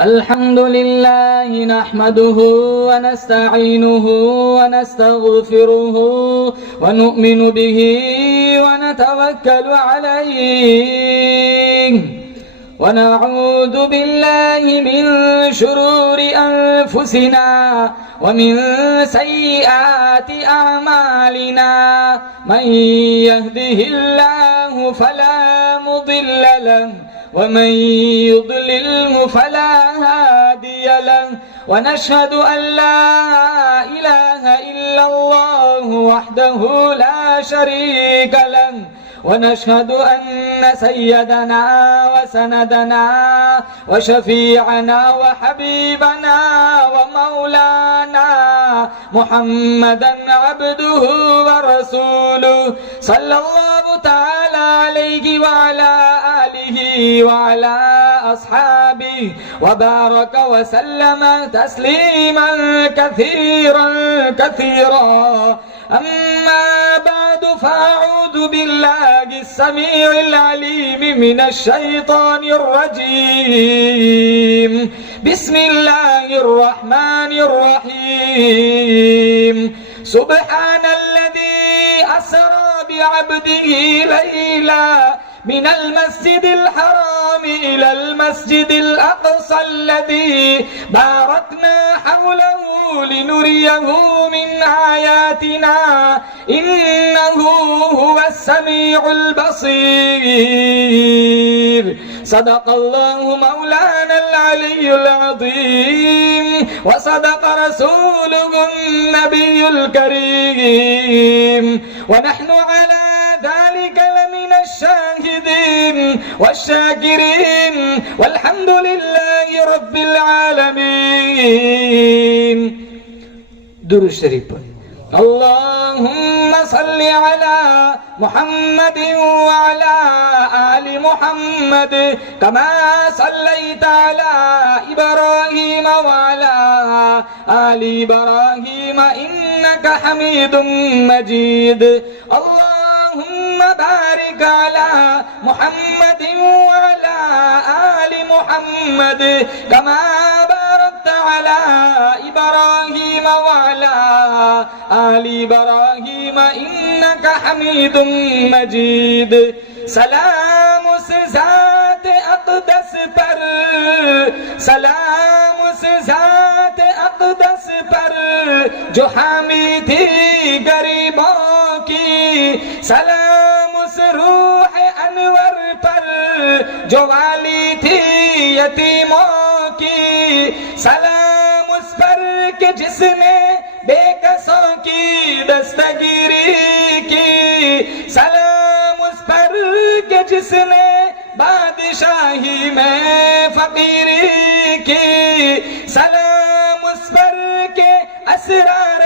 الحمد لله نحمده ونستعينه ونستغفره ونؤمن به ونتوكل عليه ونعوذ بالله من شرور أنفسنا ومن سيئات أعمالنا من يهده الله فلا مضل له ومن يضلله فلا هادي له ونشهد أن لا إله إلا الله وحده لا شريك له ونشهد أن سيدنا وسندنا وشفيعنا وحبيبنا ومولانا محمدا عبده ورسوله صلى الله تعالى عليه وعلى آله وعلى أصحابه وبارك وسلم تسليما كثيرا كثيرا أما بعد فأعوذ بالله السميع العليم من الشيطان الرجيم بسم الله الرحمن الرحيم سبحان الذي أسرى بعبده ليلا من المسجد الحرام إلى المسجد الأقصى الذي باركنا حوله لنريه من آياتنا إنه هو السميع البصير صدق الله مولانا العلي العظيم وصدق رسوله النبي الكريم ونحن على ذلك لمن الشاهدين والشاكرين والحمد لله رب العالمين درود شریف اللهم صل على محمد وعلى آل محمد كما صليت على إبراهيم وعلى آل إبراهيم إنك حميد مجيد اللهم بارك على محمد وعلى آل محمد كما باركت على إبراهيم وعلى آل إبراهيم إنك حميد مجيد سلام سے ذات اقدس پر سلام سے ذات اقدس پر جو حامی تھی غریبوں کی سلام اس روح انور پر جو والی تھی یتیموں کی سلام اس پر کہ جس نے بے کسوں کی دستگیری کی سلام اس پر کہ جس نے بادشاہی میں فقیری کی سلام اس پر کہ اسرار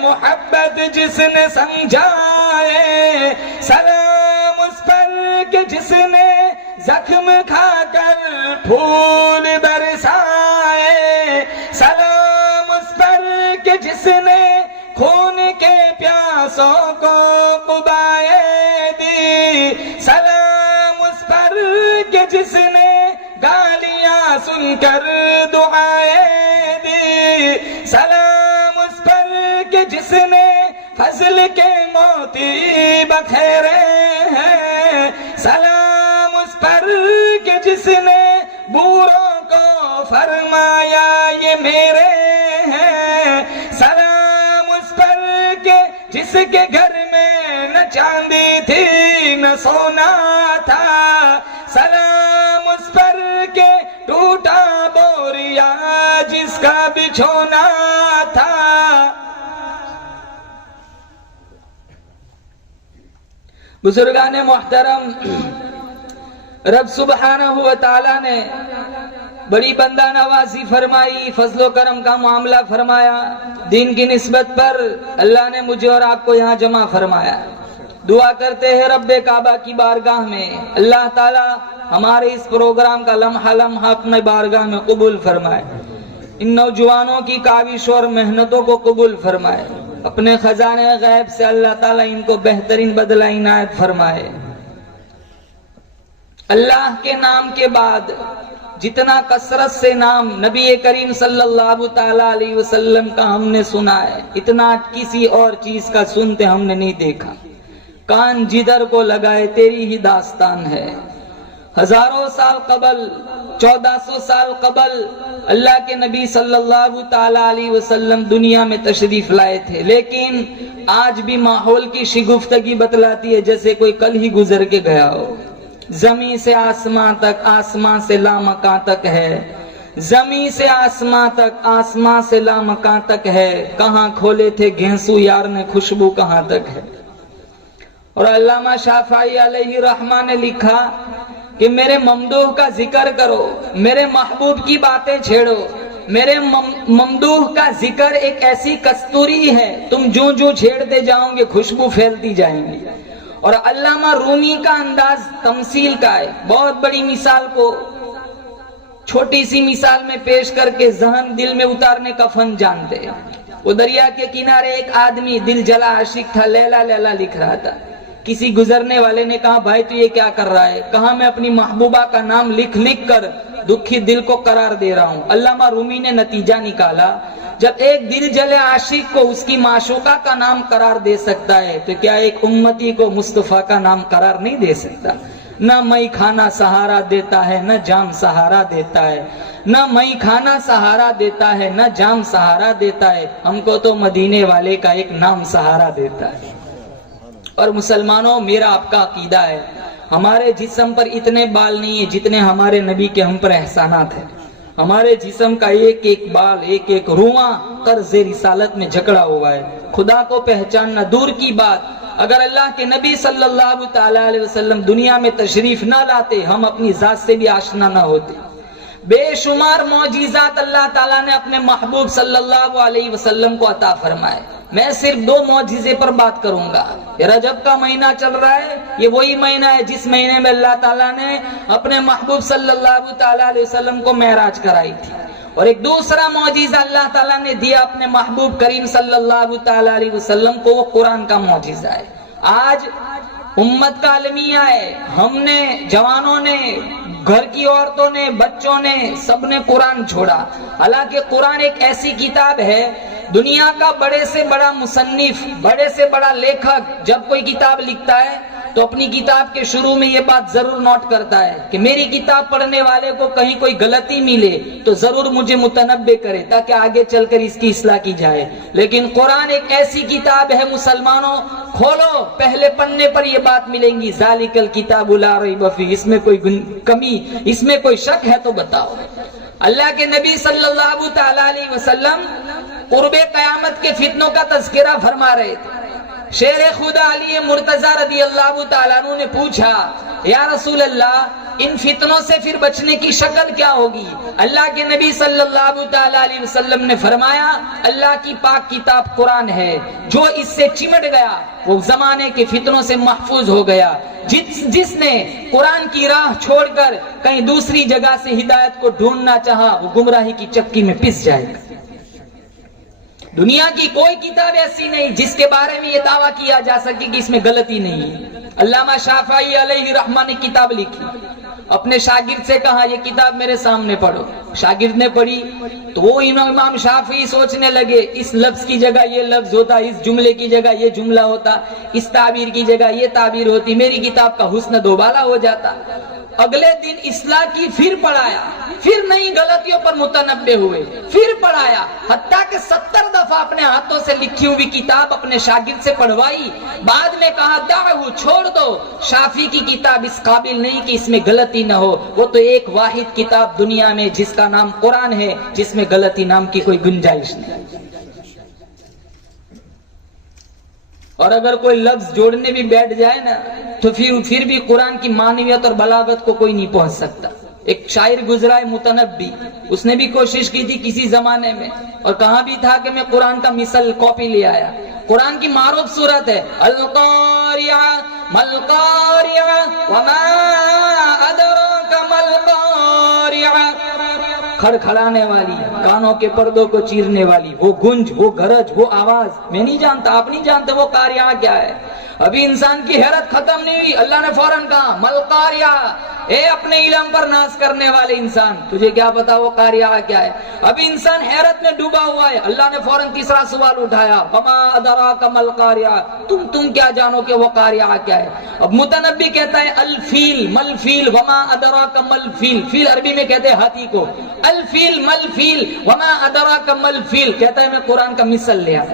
محبت جس نے سمجھائے سلام اس پر کہ جس نے زخم کھا کر پھول برسائے سلام اس پر کہ جس نے خون کے پیاسوں کو قبائے دی سلام اس پر کہ جس نے گالیاں سن کر دعائیں دی سلام اس پر کہ جس نے فضل کے موتی بکھیرے ہیں سلام اس پر کہ جس نے بوڑھوں کو فرمایا یہ میرے ہیں سلام اس پر کہ جس کے گھر میں نہ چاندی تھی نہ سونا تھا سلام اس پر کہ ٹوٹا بوریا جس کا بچھونا تھا بزرگان محترم رب سبحانہ و تعالی نے بڑی بندہ نوازی فرمائی فضل و کرم کا معاملہ فرمایا دین کی نسبت پر اللہ نے مجھے اور آپ کو یہاں جمع فرمایا دعا کرتے ہیں رب کعبہ کی بارگاہ میں اللہ تعالی ہمارے اس پروگرام کا لمحہ لمحہ اپنے بارگاہ میں قبول فرمائے ان نوجوانوں کی کاوش اور محنتوں کو قبول فرمائے اپنے خزانے غیب سے اللہ تعالیٰ ان کو بہترین بدلہ عنایت فرمائے اللہ کے نام کے بعد جتنا کثرت سے نام نبی کریم صلی اللہ تعالی علیہ وسلم کا ہم نے سنا ہے، اتنا کسی اور چیز کا سنتے ہم نے نہیں دیکھا۔ کان جدھر کو لگائے تیری ہی داستان ہے۔ ہزاروں سال قبل، 1400 سال قبل اللہ کے نبی صلی اللہ تعالی علیہ وسلم دنیا میں تشریف لائے تھے، لیکن آج بھی ماحول کی شگفتگی بتلاتی ہے جیسے کوئی کل ہی گزر کے گیا ہو۔ زمین سے آسمان تک، آسمان سے لامکاں تک ہے، زمین سے آسمان تک، آسمان سے لامکاں تک ہے، کہاں کھولے تھے گھینسو یار نے خوشبو کہاں تک ہے۔ اور علامہ شافعی علیہ رحمہ نے لکھا کہ میرے ممدوح کا ذکر کرو، میرے محبوب کی باتیں چھیڑو، میرے ممدوح کا ذکر ایک ایسی کستوری ہے، تم جو جو چھیڑتے جاؤ گے خوشبو پھیلتی جائیں گی۔ اور علامہ رومی کا انداز تمثیل کا ہے، بہت بڑی مثال کو چھوٹی سی مثال میں پیش کر کے ذہن دل میں اتارنے کا فن جانتے ہیں۔ وہ دریا کے کنارے ایک آدمی دل جلا عاشق تھا، لیلا لیلا لکھ رہا تھا۔ کسی گزرنے والے نے کہا بھائی تو یہ کیا کر رہا ہے؟ کہا میں اپنی محبوبہ کا نام لکھ لکھ کر دکھی دل کو قرار دے رہا ہوں۔ علامہ رومی نے نتیجہ نکالا، جب ایک دل جلے عاشق کو اس کی معشوقہ کا نام قرار دے سکتا ہے تو کیا ایک امتی کو مصطفیٰ کا نام قرار نہیں دے سکتا؟ نہ مئی کھانا سہارا دیتا ہے، نہ جام سہارا دیتا ہے، نہ مئی کھانا سہارا دیتا ہے، نہ جام سہارا دیتا ہے، ہم کو تو مدینے والے کا ایک نام سہارا دیتا ہے۔ اور مسلمانوں، میرا آپ کا عقیدہ ہے، ہمارے جسم پر اتنے بال نہیں ہیں جتنے ہمارے نبی کے ہم پر احسانات ہیں۔ ہمارے جسم کا ایک ایک بال، ایک ایک رواں قرض رسالت میں جکڑا ہوا ہے۔ خدا کو پہچاننا دور کی بات، اگر اللہ کے نبی صلی اللہ تعالی علیہ وسلم دنیا میں تشریف نہ لاتے ہم اپنی ذات سے بھی آشنا نہ ہوتے۔ بے شمار معجزات اللہ تعالیٰ نے اپنے محبوب صلی اللہ علیہ وسلم کو عطا فرمائے۔ میں صرف 2 معجزے پر بات کروں گا۔ یہ رجب کا مہینہ چل رہا ہے، یہ وہی مہینہ ہے جس مہینے میں اللہ تعالیٰ نے اپنے محبوب صلی اللہ تعالی علیہ وسلم کو معراج کرائی تھی۔ اور ایک دوسرا معجزہ اللہ تعالیٰ نے دیا اپنے محبوب کریم صلی اللہ تعالی علیہ وسلم کو، وہ قرآن کا معجزہ ہے۔ آج امت کا المیہ ہے، ہم نے، جوانوں نے، گھر کی عورتوں نے، بچوں نے، سب نے قرآن چھوڑا۔ حالانکہ قرآن ایک ایسی کتاب ہے، دنیا کا بڑے سے بڑا مصنف، بڑے سے بڑا لیکھک جب کوئی کتاب لکھتا ہے تو اپنی کتاب کے شروع میں یہ بات ضرور نوٹ کرتا ہے کہ میری کتاب پڑھنے والے کو کہیں کوئی غلطی ملے تو ضرور مجھے متنبہ کرے تاکہ آگے چل کر اس کی اصلاح کی جائے۔ لیکن قرآن ایک ایسی کتاب ہے مسلمانوں، کھولو پہلے پڑھنے پر یہ بات ملیں گی، ذالک الکتاب لا ریب فیہ، اس میں کوئی کمی، اس میں کوئی شک ہے تو بتاؤ۔ اللہ کے نبی صلی اللہ تعالی علیہ وسلم قرب قیامت کے فتنوں کا تذکرہ فرما رہے تھے۔ شیر خدا علی مرتضی رضی اللہ تعالیٰ عنہ نے پوچھا یا رسول اللہ ان فتنوں سے پھر بچنے کی شکل کیا ہوگی؟ اللہ کے نبی صلی اللہ تعالی علیہ وسلم نے فرمایا اللہ کی پاک کتاب قرآن ہے، جو اس سے چمٹ گیا وہ زمانے کے فتنوں سے محفوظ ہو گیا۔ جس نے قرآن کی راہ چھوڑ کر کہیں دوسری جگہ سے ہدایت کو ڈھونڈنا چاہا وہ گمراہی کی چکی میں پس جائے گا۔ دنیا کی کوئی کتاب ایسی نہیں جس کے بارے میں یہ دعویٰ کیا جا سکے کہ اس میں غلطی نہیں ہے۔ علامہ شافعی علیہ رحمہ نے کتاب لکھی، اپنے شاگرد سے کہا یہ کتاب میرے سامنے پڑھو۔ شاگرد نے پڑھی تو وہ امام شافعی سوچنے لگے اس لفظ کی جگہ یہ لفظ ہوتا، اس جملے کی جگہ یہ جملہ ہوتا، اس تعبیر کی جگہ یہ تعبیر ہوتی، میری کتاب کا حسن دوبالا ہو جاتا۔ اگلے دن اصلاح کی، پھر پڑھایا، پھر نئی غلطیوں پر متنبہ ہوئے، پھر پڑھایا، حتیٰ کہ 70 دفعہ اپنے ہاتھوں سے لکھی ہوئی کتاب اپنے شاگرد سے پڑھوائی۔ بعد میں کہا دعو، چھوڑ دو، شافعی کی کتاب اس قابل نہیں کہ اس میں غلطی نہ ہو، وہ تو ایک واحد کتاب دنیا میں جس کا نام قرآن ہے، جس میں غلطی نام کی کوئی گنجائش نہیں۔ اور اگر کوئی لفظ جوڑنے بھی بیٹھ جائے نا تو پھر بھی قرآن کی معنویت اور بلاغت کو کوئی نہیں پہنچ سکتا۔ ایک شاعر گزرا ہے متنبی، اس نے بھی کوشش کی تھی کسی زمانے میں، اور کہا بھی تھا کہ میں قرآن کا مثل کاپی لے آیا۔ قرآن کی معروف صورت ہے القاریہ ملقاریہ وما ادراک ملقاریہ، کھڑکھڑانے والی، کانوں کے پردوں کو چیرنے والی، وہ گنج، وہ گرج، وہ آواز، میں نہیں جانتا، آپ نہیں جانتے وہ قاریہ کیا ہے۔ ابھی انسان کی حیرت ختم نہیں ہوئی، اللہ نے فوراً کہا مل قاریہ، اے اپنے علم پر ناز کرنے والے انسان، تجھے کیا پتا وہ قاریہ کیا ہے؟ ابھی انسان حیرت میں ڈوبا ہوا ہے، اللہ نے فوراً تیسرا سوال اٹھایا وما ادراک مل قاریہ، تم کیا جانو کہ وہ قاریہ کیا ہے؟ اب متنبی کہتا ہے الفیل مل فیل وما ادراک مل فیل، فیل عربی میں کہتے ہیں ہاتھی کو، الفیل مل فیل وما ادراک مل فیل، کہتا ہے میں قرآن کا مثل لیا۔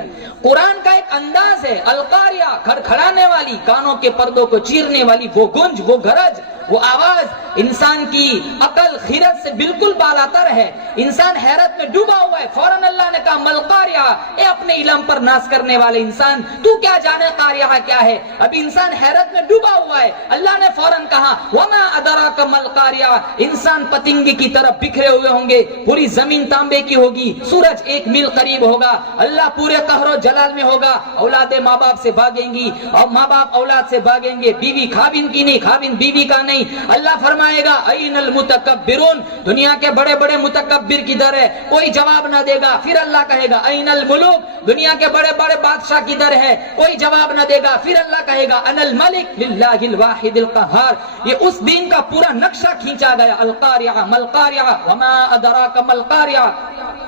قرآن کا ایک انداز ہے القاریہ، کھڑکھڑانے والی، کانوں کے پردوں کو چیرنے والی وہ گنج، وہ گرج، وہ آواز انسان کی عقل خیرت سے بالکل بالاتر ہے۔ انسان حیرت میں ڈوبا ہوا ہے، فوراً اللہ نے کہا مل قاریہ، اے اپنے علم پر ناز کرنے والے انسان، تو کیا جانے قاریہ کیا ہے؟ ابھی انسان حیرت میں ڈوبا ہوا ہے، اللہ نے فوراً کہا وما ادراک مل قاریہ، انسان پتنگے کی طرح بکھرے ہوئے ہوں گے، پوری زمین تانبے کی ہوگی، سورج 1 میل قریب ہوگا، اللہ پورے قہر و جلال میں ہوگا، اولادیں ماں باپ سے بھاگیں گی اور ماں باپ اولاد سے بھاگیں گے، بیوی خاوند کی نہیں، خاوند بیوی کا نہیں۔ اللہ فرمائے گا این المتکبرون، دنیا کے بڑے بڑے متکبر کدھر ہے؟ کوئی جواب نہ دے گا۔ پھر اللہ کہے گا این الملوک، دنیا کے بڑے بڑے بادشاہ کدھر ہے؟ کوئی جواب نہ دے گا۔ پھر اللہ کہے گا انا الملک للہ الواحد القہار۔ یہ اس دین کا پورا نقشہ کھینچا گیا، القاریہ مل قاریہ وما ادراک مل قاریہ۔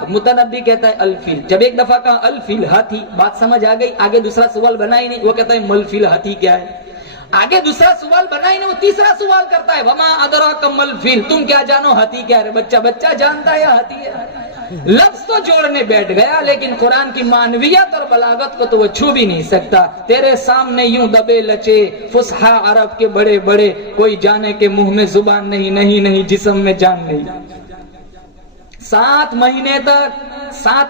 متنبی کہتا ہے الفیل، جب ایک دفعہ کہا الفیل ہاتھی، بات سمجھ آ گئی، آگے دوسرا سوال بنا ہی نہیں، وہ کہتا ہے مل فیل ہاتھی کیا ہے؟ آگے دوسرا سوال بنا ہی نہیں، وہ تیسرا سوال کرتا ہے وما ادراک مل فیل، تم کیا جانو ہاتھی کیا ہے؟ بچہ جانتا ہے ہاتھی ہے۔ لفظ تو جوڑنے بیٹھ گیا، لیکن قرآن کی معنویت اور بلاغت کو تو وہ چھو بھی نہیں سکتا۔ تیرے سامنے یوں دبے لچے فصحا عرب کے بڑے بڑے، کوئی جانے کے منہ میں زبان نہیں، نہیں جسم میں جان نہیں۔ 7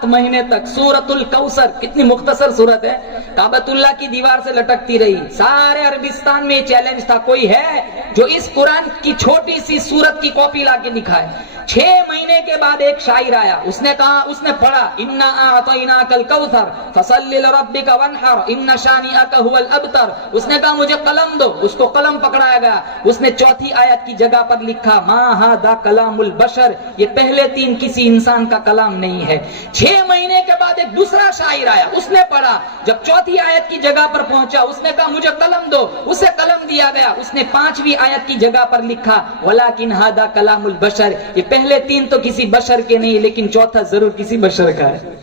مہینے تک سورۃ الکوثر، کتنی مختصر سورت ہے، کعبۃ اللہ کی دیوار سے لٹکتی رہی۔ سارے عربستان میں یہ چیلنج تھا، کوئی ہے جو اس قرآن کی چھوٹی سی سورت کی کاپی لا کے دکھائے۔ 6 مہینے کے بعد ایک شاعر آیا، اس نے کہا، اس نے پڑھا انا اعطیناک الکوثر فصل لربک وانحر ان شانئک هو الابتر۔ اس نے کہا مجھے قلم دو، اس کو قلم پکڑایا گیا، اس نے 4تھی آیت کی جگہ پر لکھا ما ھذا کلام البشر، یہ پہلے 3 کسی انسان کا کلام نہیں ہے۔ 6 مہینے کے بعد ایک دوسرا شاعر آیا، اس نے پڑھا، جب 4تھی آیت کی جگہ پر پہنچا، اس نے کہا مجھے قلم دو، اسے قلم دیا گیا، اس نے 5ویں آیت کی جگہ پر لکھا ولکن ھذا کلام البشر، یہ پہلے 3 تو کسی بشر کے نہیں، لیکن 4تھا ضرور کسی بشر کا ہے۔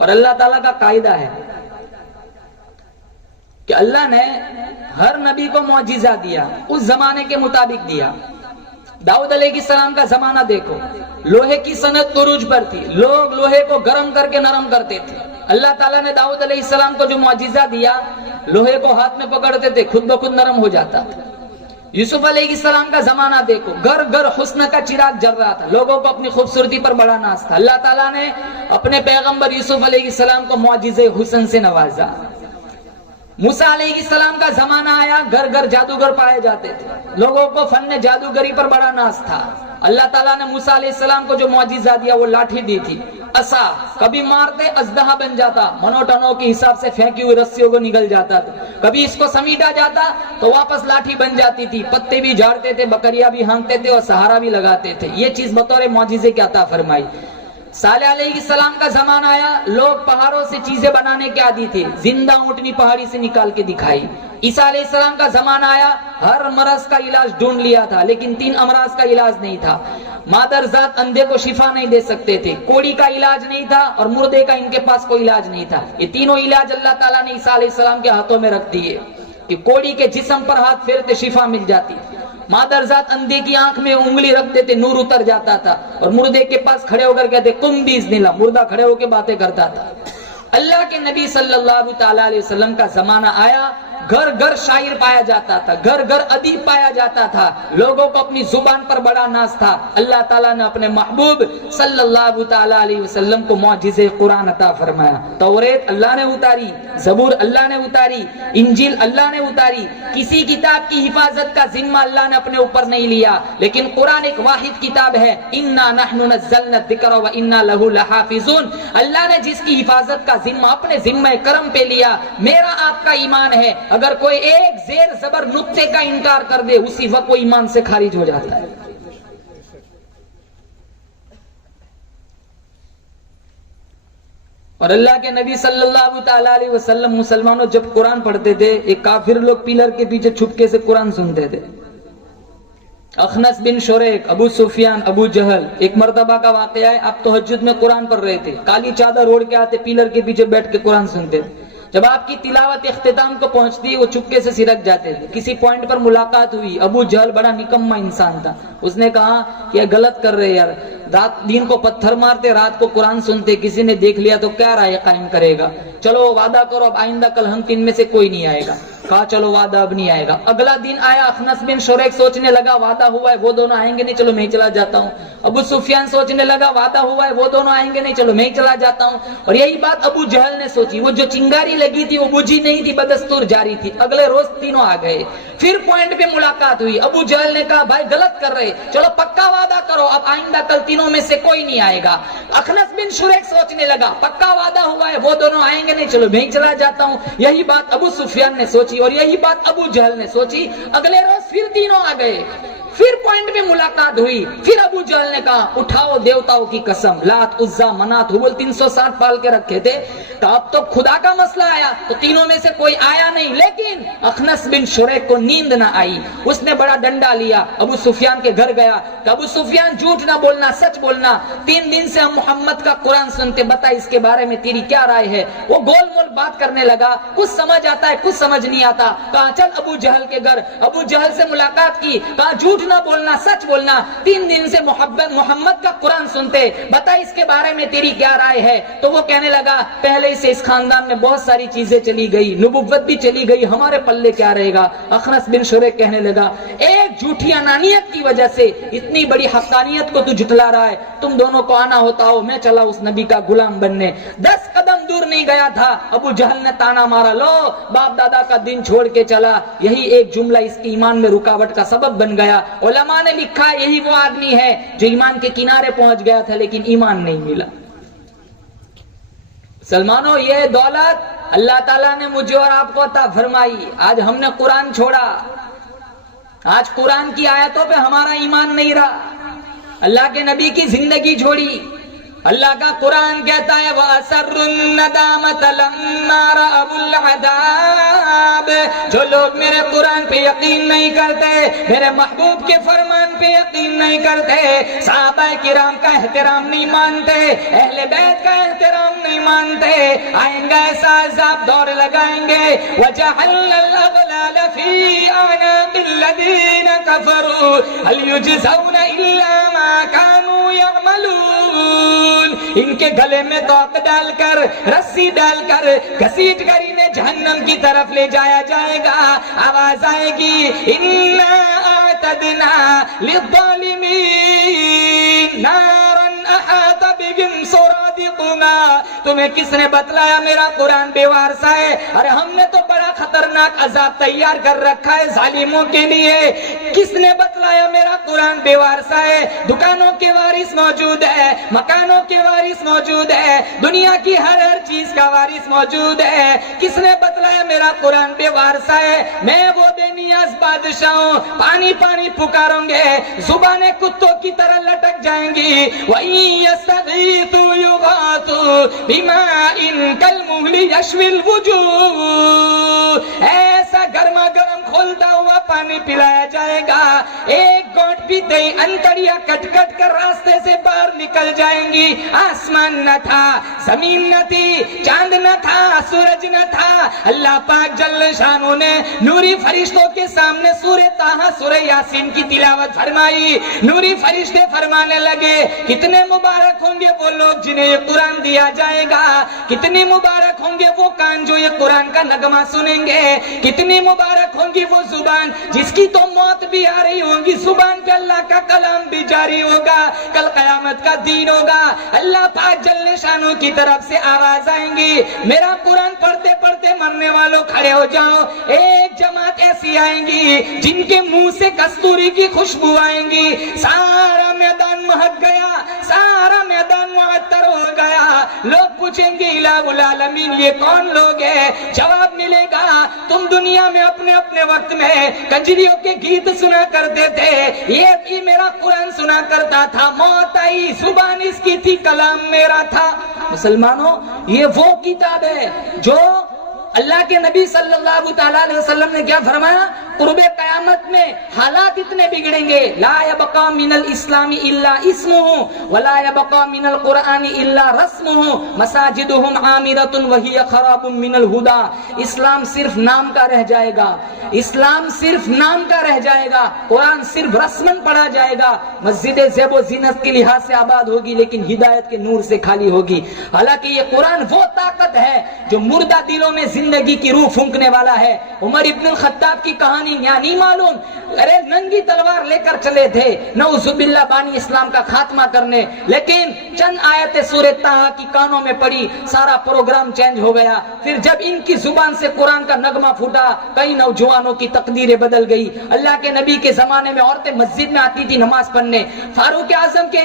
اور اللہ تعالیٰ کا قاعدہ ہے کہ اللہ نے ہر نبی کو معجزہ دیا، اس زمانے کے مطابق دیا۔ داؤد علیہ السلام کا زمانہ دیکھو، لوہے کی صنعت عروج پر تھی، لوگ لوہے کو گرم کر کے نرم کرتے تھے۔ اللہ تعالیٰ نے داؤد علیہ السلام کو جو معجزہ دیا، لوہے کو ہاتھ میں پکڑتے تھے، خود بخود نرم ہو جاتا تھا۔ یوسف علیہ السلام کا زمانہ دیکھو، گھر گھر حسن کا چراغ جل رہا تھا، لوگوں کو اپنی خوبصورتی پر بڑا ناز تھا۔ اللہ تعالیٰ نے اپنے پیغمبر یوسف علیہ السلام کو معجزے حسن سے نوازا۔ موسیٰ علیہ السلام کا زمانہ آیا، گھر گھر جادوگر پائے جاتے تھے، لوگوں کو فن جادوگری پر بڑا ناز تھا۔ اللہ تعالیٰ نے موسیٰ علیہ السلام کو جو معجزہ دیا وہ لاٹھی دی تھی، عصا، کبھی مارتے اژدہا بن جاتا، منوٹنوں کے حساب سے پھینکی ہوئی رسیوں کو نگل جاتا تھا، کبھی اس کو سمیٹا جاتا تو واپس لاٹھی بن جاتی تھی، پتے بھی جھاڑتے تھے، بکریاں بھی ہانکتے تھے اور سہارا بھی لگاتے تھے۔ یہ چیز بطور معجزے کی عطا فرمائی۔ صالح علیہ السلام کا زمانہ آیا، لوگ پہاڑوں سے چیزیں بنانے کے عادی تھے، زندہ اونٹنی پہاڑی سے نکال کے دکھائی۔ عیسیٰ علیہ السلام کا زمانہ آیا، ہر مرض کا علاج ڈھونڈ لیا تھا، لیکن 3 امراض کا علاج نہیں تھا۔ مادر ذات اندھے کو شفا نہیں دے سکتے تھے، کوڑی کا علاج نہیں تھا، اور مردے کا ان کے پاس کوئی علاج نہیں تھا۔ یہ تینوں علاج اللہ تعالیٰ نے عیسیٰ علیہ السلام کے ہاتھوں میں رکھ دیے کہ کوڑی کے جسم پر ہاتھ پھیرتے شفا مل جاتی، مادر ذات اندھے کی آنکھ میں انگلی رکھ دیتے، نور اتر جاتا تھا، اور مردے کے پاس کھڑے ہو کر کہتے قم باذن اللہ، مردہ کھڑے ہو کے باتیں کرتا تھا۔ اللہ کے نبی صلی اللہ تعالی علیہ وسلم کا زمانہ آیا، گھر گھر شاعر پایا جاتا تھا، گھر گھر ادیب پایا جاتا تھا، لوگوں کو اپنی زبان پر بڑا ناز تھا۔ اللہ تعالیٰ نے اپنے محبوب صلی اللہ تعالی علیہ وسلم کو معجزے قرآن عطا فرمایا۔ توریت اللہ نے اتاری، زبور اللہ نے اتاری، انجیل اللہ نے اتاری۔ کسی کتاب کی حفاظت کا ذمہ اللہ نے اپنے اوپر نہیں لیا، لیکن قرآن ایک واحد کتاب ہے، انا نحن نزلنا الذکر وانا لہ لحافظون۔ اللہ نے جس کی حفاظت کا ذمہ اپنے ذمہ کرم پہ لیا، میرا آپ کا ایمان ہے، اگر کوئی ایک زیر زبر نقطے کا انکار کر دے اسی وقت وہ ایمان سے خارج ہو جاتا ہے۔ اور اللہ کے نبی صلی اللہ تعالی علیہ وسلم مسلمانوں جب قرآن پڑھتے تھے ایک کافر لوگ پلر کے پیچھے چھپکے سے قرآن سنتے تھے. اخنس بن شریک، ابو سفیان، ابو جہل. ایک مرتبہ کا واقعہ ہے، آپ تہجد میں قرآن پڑھ رہے تھے، کالی چادر اوڑھ کے آتے، پلر کے پیچھے بیٹھ کے قرآن سنتے تھے. جب آپ کی تلاوت اختتام کو پہنچتی وہ چپکے سے سرک جاتے تھے. کسی پوائنٹ پر ملاقات ہوئی، ابو جہل بڑا نکما انسان تھا، اس نے کہا کہ غلط کر رہے یار، رات دن کو پتھر مارتے، رات کو قرآن سنتے، کسی نے دیکھ لیا تو کیا رائے قائم کرے گا؟ چلو وعدہ کرو اب آئندہ کل ہم تین میں سے کوئی نہیں آئے گا. کہا چلو وعدہ اب نہیں آئے گا. اگلا دن آیا، اخنس بن شریک سوچنے لگا وعدہ ہوا ہے وہ دونوں آئیں گے نہیں، چلو میں ہی چلا جاتا ہوں. ابو سفیان سوچنے لگا وعدہ ہوا ہے وہ دونوں آئیں گے نہیں، چلو میں ہی چلا جاتا ہوں. اور یہی بات ابو جہل نے سوچی، وہ جو چنگاری لگی تھی وہ بجھی نہیں تھی، بدستور جاری تھی. اگلے روز تینوں آ گئے، پھر پوائنٹ پہ ملاقات ہوئی. ابو جہل نے کہا بھائی غلط کر رہے، چلو پکا وعدہ کرو اب آئندہ کل تینوں میں سے کوئی نہیں آئے گا. اخنس بن شریک سوچنے لگا پکا وعدہ ہوا ہے وہ دونوں آئیں گے نہیں، چلو میں ہی چلا جاتا ہوں. یہی بات ابو سفیان نے سوچی اور یہی بات ابو جہل نے سوچی. اگلے روز پھر تینوں آ گئے، پھر پوائنٹ پہ ملاقات ہوئی. پھر ابو جہل نے کہا اٹھاؤ دیوتاؤں کی قسم، لات عزا منات حبل 360 پال کے رکھے تھے، تو اب تو خدا کا مسئلہ آیا تو تینوں میں سے کوئی آیا نہیں. لیکن اخنس بن شریک کو نیند نہ آئی، اس نے بڑا ڈنڈا لیا، ابو سفیان کے گھر گیا کہ ابو سفیان جھوٹ نہ بولنا، سچ بولنا، 3 دن سے ہم محمد کا قرآن سنتے، بتا اس کے بارے میں تیری کیا رائے ہے؟ وہ گول مول بات کرنے لگا، کچھ سمجھ آتا ہے کچھ سمجھ نہیں آتا. کہا چل ابو جہل کے گھر، ابو جہل سے ملاقات کی، کہا جھوٹ نہ بولنا، سچ بولنا، 3 دن سے محمد کا قرآن سنتے، بتا اس کے بارے میں تیری کیا رائے ہے؟ تو وہ کہنے لگا پہلے سے اس خاندان میں بہت ساری چیزیں چلی گئی، نبوت بھی چلی گئی، ہمارے پلے کیا رہے گا؟ اخنس بن شریک کہنے لگا ایک جھوٹی انانیت کی وجہ سے اتنی بڑی حقانیت کو تو جھٹلا رہا ہے، تم دونوں کو آنا ہوتا ہو میں چلا اس نبی کا غلام بننے. 10 قدم دور نہیں گیا تھا ابو جہل نے تانا مارا، لو باپ دادا کا دین چھوڑ کے چلا. یہی ایک جملہ اس کے ایمان میں رکاوٹ کا سبب بن گیا. علماء نے لکھا یہی وہ آدمی ہے جو ایمان کے کنارے پہنچ گیا تھا لیکن ایمان نہیں ملا. مسلمانوں یہ دولت اللہ تعالیٰ نے مجھے اور آپ کو عطا فرمائی. آج ہم نے قرآن چھوڑا، آج قرآن کی آیتوں پہ ہمارا ایمان نہیں رہا، اللہ کے نبی کی زندگی چھوڑی. اللہ کا قرآن کہتا ہے وَأَسَرُّ النَّدَامَةَ لَمَّا رَأَوُا الْعَذَابَ، جو لوگ میرے قرآن پہ یقین نہیں کرتے، میرے محبوب کے فرمان پہ یقین نہیں کرتے، صحابہ کرام کا احترام نہیں مانتے، اہل بیت کا احترام نہیں مانتے، آئیں گے ایسا عذاب دور لگائیں گے. وَجَعَلْنَا الْأَغْلَالَ فِي أَعْنَاقِ الَّذِينَ كَفَرُوا هَلْ يُجْزَوْنَ إِلَّا مَا كَانُوا يَعْمَلُونَ. ان کے گلے میں توق ڈال کر، رسی ڈال کر، گھسیٹ کر انہیں جہنم کی طرف لے جایا جائے گا. آواز آئے گی اِنَّا أَعْتَدْنَا لِلظَّالِمِينَ نَارًا أَحَاطَ بِهِمْ سُرَادِقُهَا. تمہیں کس نے بتلایا میرا قرآن بے وارثہ ہے؟ ارے ہم نے تو بڑا خطرناک عذاب تیار کر رکھا ہے ظالموں کے لیے. کس نے بتلایا میرا قرآن بے وارثہ ہے؟ دکانوں کے وارث موجود ہے، مکانوں کے وارث موجود ہے، دنیا کی ہر چیز کا وارث موجود ہے. کس نے بتلایا میرا قرآن بے وارثہ ہے؟ میں وہ بے نیاز بادشاہ ہوں، پانی پانی پکاروں گے، زبانیں کتوں کی طرح لٹک جائیں گی. وَإِن يَسْتَغِيثُوا يُغَاثُوا بِمَاءٍ كَالْمُهْلِ يَشْوِي الْوُجُوهَ. ایسا گرما گرم کھولتا ہوا پانی پلایا جائے گا، ایک گھونٹ پیتے ہی انتڑیاں کٹ کٹ کر راستے سے باہر نکل جائیں گی. آسمان نہ تھا، زمین نہ تھی، چاند نہ تھا، سورج نہ تھا. اللہ پاک جل شانہ نے نوری فرشتوں کے سامنے سورہ طٰہٰ سورہ یاسین کی تلاوت فرمائی. نوری فرشتے فرمانے لگے کتنے مبارک ہوں گے وہ لوگ جنہیں یہ قرآن دیا جائے گا، کتنی مبارک ہوں گے وہ کان جو یہ قرآن کا نغمہ سنیں گے، کتنی مبارک ہوں گی وہ زبان جس کی تو موت بھی آ رہی ہوگی، زبان پہ اللہ کا کلام بھی جاری ہوگا، کل قیامت کا دین ہوگا. اللہ پاک جل شانہ کی طرف سے آواز آئیں گی میرا قرآن پڑھتے پڑھتے مرنے والوں کھڑے ہو جاؤ. ایک جماعت ایسی آئیں گی جن کے منہ سے کستوری کی خوشبو آئیں گی، سارا میدان مہک گیا، سارا میدان معطر ہو گیا. لوگ پوچھیں گے الہ العالمین یہ کون لوگ ہیں؟ جواب ملے گا تم دنیا میں اپنے اپنے وقت میں کنجریوں کے گیت سنا کرتے تھے، یہ بھی میرا قرآن سنا کرتا تھا، موت آئی زبان اس کی تھی کلام میرا تھا۔ مسلمانوں یہ وہ کتاب ہے جو اللہ کے نبی صلی اللہ تعالیٰ علیہ وسلم نے کیا فرمایا؟ قرب قیامت میں حالات اتنے بگڑیں گے، لا یبقى من الاسلام الا اسمه ولا يبقى من القرآن الا رسمه مساجدهم عامرة وهي خراب من الهدى۔ اسلام صرف نام کا رہ جائے گا، اسلام صرف نام کا رہ جائے گا، قرآن صرف رسمن پڑھا جائے گا، مسجد زیب و زینت کے لحاظ سے آباد ہوگی لیکن ہدایت کے نور سے خالی ہوگی۔ حالانکہ یہ قرآن وہ طاقت ہے جو مردہ دلوں میں زندگی کی روح پھونکنے والا ہے۔ عمر ابن الخطاب کی کہانی یہاں نہیں معلوم، ارے ننگی تلوار لے کر چلے تھے نعوذ باللہ بانی اسلام کا خاتمہ کرنے، لیکن چند آیت سورہ طٰہٰ کی کانوں میں پڑی، سارا پروگرام چینج ہو گیا۔ پھر جب ان کی زبان سے قرآن کا نغمہ پھوٹا، کئی نوجوانوں کی تقدیریں بدل گئی۔ اللہ کے نبی کے زمانے میں عورتیں مسجد میں آتی تھی نماز پڑھنے، فاروق اعظم کے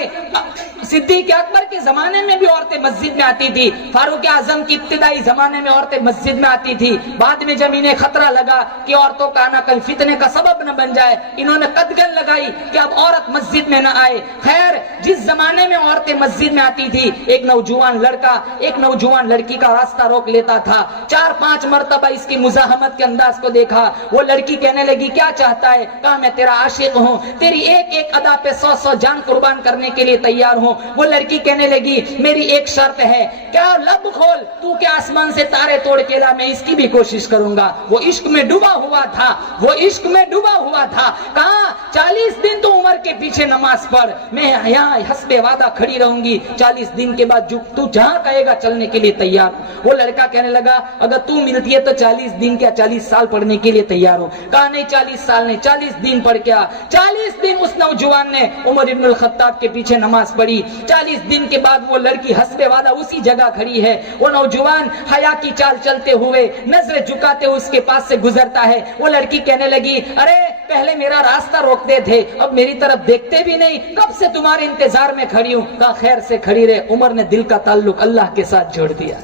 صدیق اکبر کے زمانے میں بھی عورتیں مسجد میں آتی تھی، فاروق اعظم کی ابتدائی زمانے میں عورتیں مسجد میں آتی تھی۔ بعد میں جب انہیں خطرہ لگا کہ عورتوں کا آنا کل فتنے کا سبب نہ بن جائے، انہوں نے قدغن لگائی کہ اب عورت مسجد میں نہ آئے۔ خیر جس زمانے میں عورتیں مسجد میں آتی تھی، ایک نوجوان لڑکا ایک نوجوان لڑکی کا راستہ روک لیتا تھا، 4-5 مرتبہ اس کی مزاحمت کے انداز کو دیکھا۔ وہ لڑکی کہنے لگی کیا چاہتا ہے؟ کہا میں تیرا عاشق ہوں، تیری ایک ایک ادا پہ 100 جان قربان کرنے کے لیے تیار ہوں۔ وہ لڑکی کہنے لگی میری ایک شرط ہے، کیا لب کھول، تو کہ آسمان سے تارے توڑ کے لا، میں اس کی بھی کوشش کروں گا۔ وہ عشق میں ڈوبا ہوا تھا، وہ عشق میں ڈوبا ہوا تھا۔ کہا 40 دن تو عمر کے پیچھے نماز پڑھ، میں یہاں حسب وعدہ کھڑی رہوں گی، 40 دن کے بعد تو جہاں کہے گا چلنے کے لیے تیار ہوں۔ وہ لڑکا کہنے لگا اگر تو ملتی ہے تو 40 دن کیا 40 سال پڑھنے کے لیے تیار ہوں۔ کہا نہیں 40 سال نہیں، 40 دن پڑھ کیا۔ 40 دن اس نوجوان نے عمر ابن الخطاب کے پیچھے نماز پڑھی۔ 40 دن کے بعد وہ لڑکی حسب وعدہ اسی جگہ کھڑی ہے۔ وہ نوجوان حیا کی چال چلتے ہوئے نظر جھکاتے اس کے پاس سے گزرتا ہے۔ وہ لڑکی کہنے لگی ارے پہلے میرا راستہ روکتے تھے، اب میری طرف دیکھتے بھی نہیں، کب سے تمہارے انتظار میں کھڑی ہوں۔ کہا خیر سے کھڑی رہے۔ عمر نے دل کا تعلق اللہ کے ساتھ جوڑ دیا۔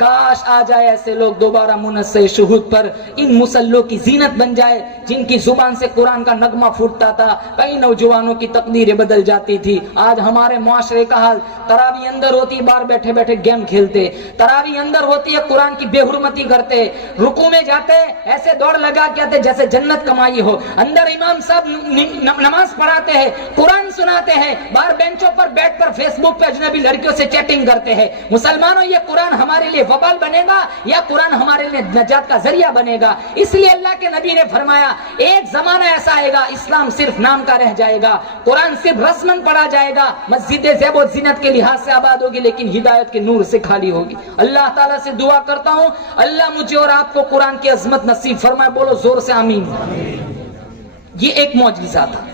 کاش آ جائے ایسے لوگ دوبارہ منصع شہود پر، ان مسلوں کی زینت بن جائے جن کی زبان سے قرآن کا نغمہ پھوٹتا تھا، کئی نوجوانوں کی تقدیریں بدل جاتی تھی۔ آج ہمارے معاشرے کا حال، تراویح اندر ہوتی بار بیٹھے بیٹھے گیم کھیلتے، تراویح اندر ہوتی ہے قرآن کی بے حرمتی کرتے، رکوع میں جاتے ایسے دوڑ لگا کے آتے جیسے جنت کمائی ہو، اندر امام صاحب نماز پڑھاتے ہیں، قرآن سناتے ہیں، باہر بینچوں پر بیٹھ کر فیس بک پہ اجنبی لڑکیوں سے چیٹنگ کرتے ہیں۔ مسلمانوں یہ قرآن ہمارے لیے وبال بنے گا یا قرآن ہمارے لیے نجات کا ذریعہ بنے گا؟ اس لیے اللہ کے نبی نے فرمایا ایک زمانہ ایسا آئے گا اسلام صرف نام کا رہ جائے گا، قرآن صرف رسمن پڑھا جائے گا، مسجد زیب و زینت کے لحاظ سے آباد ہوگی لیکن ہدایت کے نور سے خالی ہوگی۔ اللہ تعالیٰ سے دعا کرتا ہوں اللہ مجھے اور آپ کو قرآن کی عظمت نصیب فرمائے، بولو زور سے آمین۔ یہ ایک معجزہ تھا۔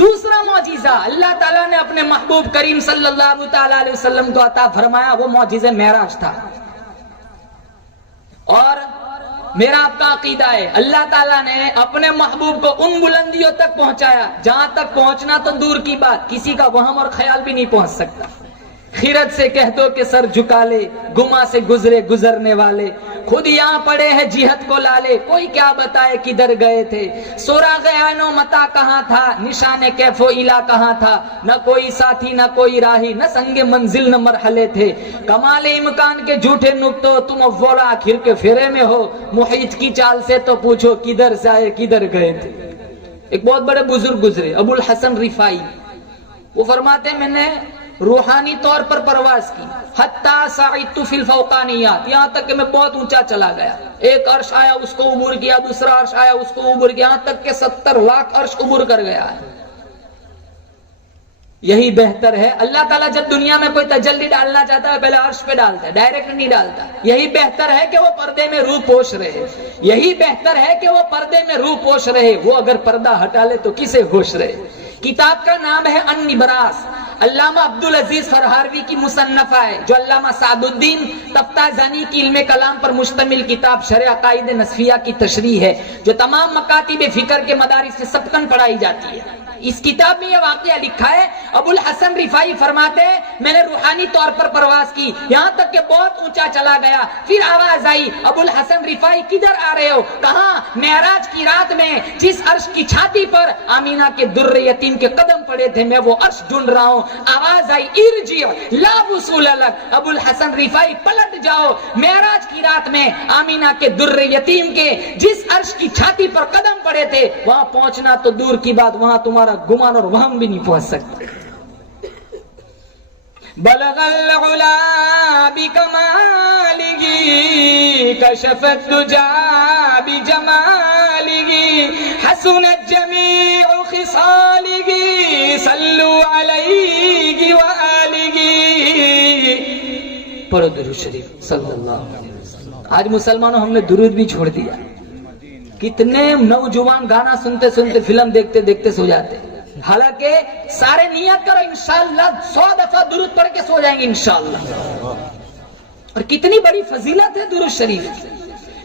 دوسرا معجزہ اللہ تعالیٰ نے اپنے محبوب کریم صلی اللہ تعالیٰ علیہ وسلم کو عطا فرمایا، وہ معجزہ معراج تھا۔ اور میرا آپ کا عقیدہ ہے اللہ تعالیٰ نے اپنے محبوب کو ان بلندیوں تک پہنچایا جہاں تک پہنچنا تو دور کی بات، کسی کا وہم اور خیال بھی نہیں پہنچ سکتا۔ خیرت سے کہہ دو کہ سر جھکا لے، گما سے گزرے گزرنے والے، خود یہاں پڑے ہیں جہت کو لالے، کوئی کیا بتائے کدھر گئے تھے، سراغ عین و متا کہاں تھا، نشان کیف و الا کہاں تھا، نہ کوئی ساتھی نہ کوئی راہی، نہ سنگ منزل نہ مرحلے تھے، کمال امکان کے جھوٹے نکتو تم اول آخر کے پھیرے میں ہو، محیط کی چال سے تو پوچھو کدھر سے آئے کدھر گئے تھے۔ ایک بہت بڑے بزرگ گزرے ابو الحسن رفاعی، وہ فرماتے ہیں میں نے روحانی طور پر پرواز کی، حتی سعیدت فی الفوقانیات، یہاں تک کہ میں بہت اونچا چلا گیا، ایک عرش آیا اس کو عبور کیا، دوسرا عرش آیا اس کو عبور کیا، یہاں تک کہ 70 لاکھ عرش عبور کر گیا ہے۔ یہی بہتر ہے، اللہ تعالیٰ جب دنیا میں کوئی تجلی ڈالنا چاہتا ہے پہلے عرش پہ ڈالتا ہے، ڈائریکٹ نہیں ڈالتا۔ یہی بہتر ہے کہ وہ پردے میں روح پوش رہے، یہی بہتر ہے کہ وہ پردے میں روح پوش رہے، وہ اگر پردہ ہٹا لے تو کسے ہوش رہے۔ کتاب کا نام ہے النبراس، علامہ عبدالعزیز فرہاروی کی مصنفہ ہے، جو علامہ سعد الدین تفتازانی کی علم کلام پر مشتمل کتاب شرح عقائد نصفیہ کی تشریح ہے، جو تمام مکاتب فکر کے مدارس سے سبقاً پڑھائی جاتی ہے۔ اس کتاب میں یہ واقعہ لکھا ہے. ابو الحسن رفاعی فرماتے ہیں میں نے روحانی طور پر پرواز کی, یہاں تک کہ بہت اونچا چلا گیا. پھر آواز آئی, ابو الحسن رفاعی کدھر آ رہے ہو؟ کہاں؟ معراج کی رات میں جس عرش کی چھاتی پر آمینہ کے در یتیم کے قدم پڑے تھے میں وہ عرش ڈھونڈ رہا ہوں. آواز آئی ارجع لا وصول لک, ابو الحسن رفاعی پلٹ جاؤ, معراج کی رات میں آمینہ کے در یتیم کے جس عرش کی چھاتی پر قدم پڑے تھے وہاں پہنچنا تو دور کی بات, وہاں تمہارا گمان اور وہم بھی نہیں پہنچ سکتا. بلغ العلا بکمالہ کشف الدجا بجمالہ حسنت جمیع خصالہ صلوا علیہ وآلہ. پڑھو درود شریف صلی اللہ علیہ وسلم. آج مسلمانوں ہم نے درود بھی چھوڑ دیا. کتنے نوجوان گانا سنتے سنتے فلم دیکھتے دیکھتے سو جاتے, حالانکہ سارے نیت کرو انشاءاللہ 100 دفعہ درود پڑھ کے سو جائیں گے انشاءاللہ. اور کتنی بڑی فضیلت ہے درود شریف.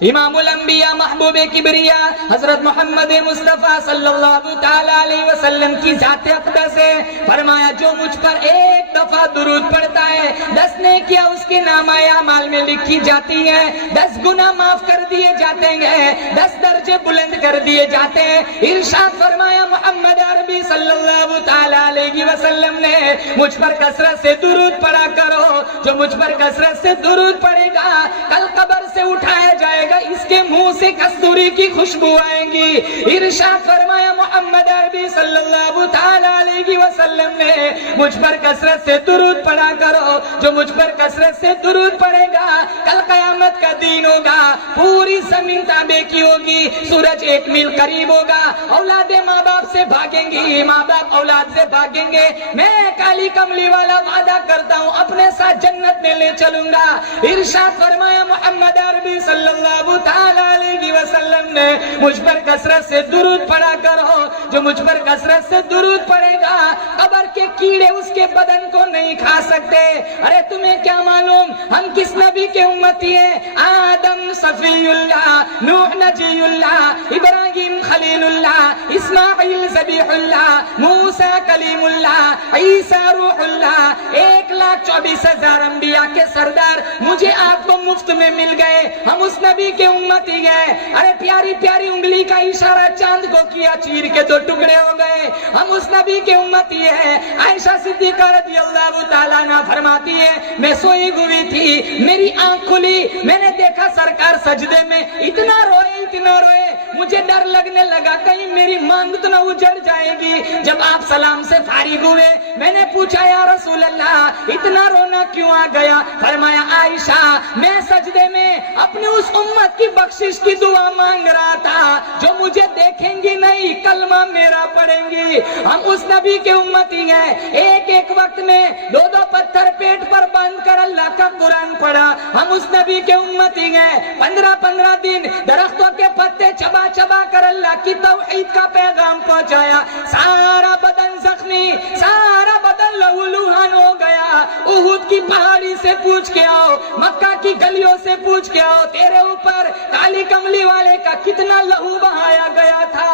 امام الانبیاء محبوب کبریا حضرت محمد مصطفیٰ صلی اللہ تعالی علیہ وسلم کی ذات اقدس ہے, فرمایا جو مجھ پر ایک دفعہ درود پڑھتا ہے 10 نیکیاں اس کے نامۂ اعمال میں لکھی جاتی ہیں, 10 گناہ معاف کر دیے جاتے ہیں, 10 درجے بلند کر دیے جاتے ہیں. ارشاد فرمایا محمد عربی صلی اللہ تعالی علیہ وسلم نے مجھ پر کثرت سے درود پڑھا کرو, جو مجھ پر کثرت سے درود پڑھے گا کل قبر سے اٹھایا جائے گا, اس کے منہ سے کستوری کی خوشبو آئیں گی. ارشاد فرمایا محمد عربی صلی اللہ تعالی علیہ وسلم نے مجھ پر کثرت سے درود پڑھا کرو, جو مجھ پر کثرت سے درود پڑھے گا کل قیامت کا دن ہوگا, پوری زمین تابع کی ہوگی, سورج 1 میل قریب ہوگا, اولادیں ماں باپ سے بھاگیں گی, ماں باپ اولاد سے بھاگیں گے. میں کالی کملی والا وعدہ کرتا ہوں اپنے ساتھ جنت میں لے چلوں گا. ارشاد فرمایا محمد عربی صلی اللہ تعالی علیہ وسلم نے مجھ پر کثرت سے درود پڑھا کرو, جو مجھ پر کثرت سے درود پڑھے گا قبر کے کیڑے اس کے بدن کو نہیں کھا سکتے. ارے تمہیں کیا معلوم ہم کس نبی کے امتی ہیں؟ آدم صفی اللہ, نوح نجی اللہ, ابراہیم خلیل اللہ, اسماعیل ذبیح اللہ, موسیٰ کلیم اللہ, عیسیٰ روح اللہ, 1,24,000 انبیاء کے سردار مجھے آپ کو مفت میں مل گئے. ہم اس نبی کے امتی گئے. ارے پیاری پیاری انگلی کا اشارہ چاند کو کیا, چیر کے 2 ٹکڑے ہو گئے. ہم اس نبی کے امتی ہیں. عائشہ صدیقہ رضی اللہ تعالیٰ عنہ فرماتی ہے میں سوئی ہوئی تھی, میری آنکھ کھلی, میں نے دیکھا سرکار سجدے میں اتنا روئے, مجھے ڈر لگنے لگا کہیں میری مانگ تو نہ اجڑ جائے گی. جب آپ سلام سے فارغ ہوئے میں نے پوچھا یا رسول اللہ اتنا رونا کیوں آ گیا؟ فرمایا عائشہ میں سجدے میں اپنے اس امت کی بخشش کی دعا مانگ رہا تھا جو مجھے دیکھیں گی نہیں, کلمہ میرا پڑھیں گی. ہم اس نبی کے امتی ہیں. ایک وقت میں 2 پتھر پیٹ پر باندھ کر اللہ کا قرآن پڑھا. ہم اس نبی کے امتی ہیں. 15 دن درختوں کے پتے چبا چبا کر اللہ کی توحید کا پیغام پہنچایا. سارا بدن زخمی, سارا بدن لہو لہان ہو گیا. احد کی پہاڑی سے پوچھ کے آؤ, مکہ کی گلیوں سے پوچھ کے آؤ, تیرے اوپر کالی کملی والے کا کتنا لہو بہایا گیا تھا.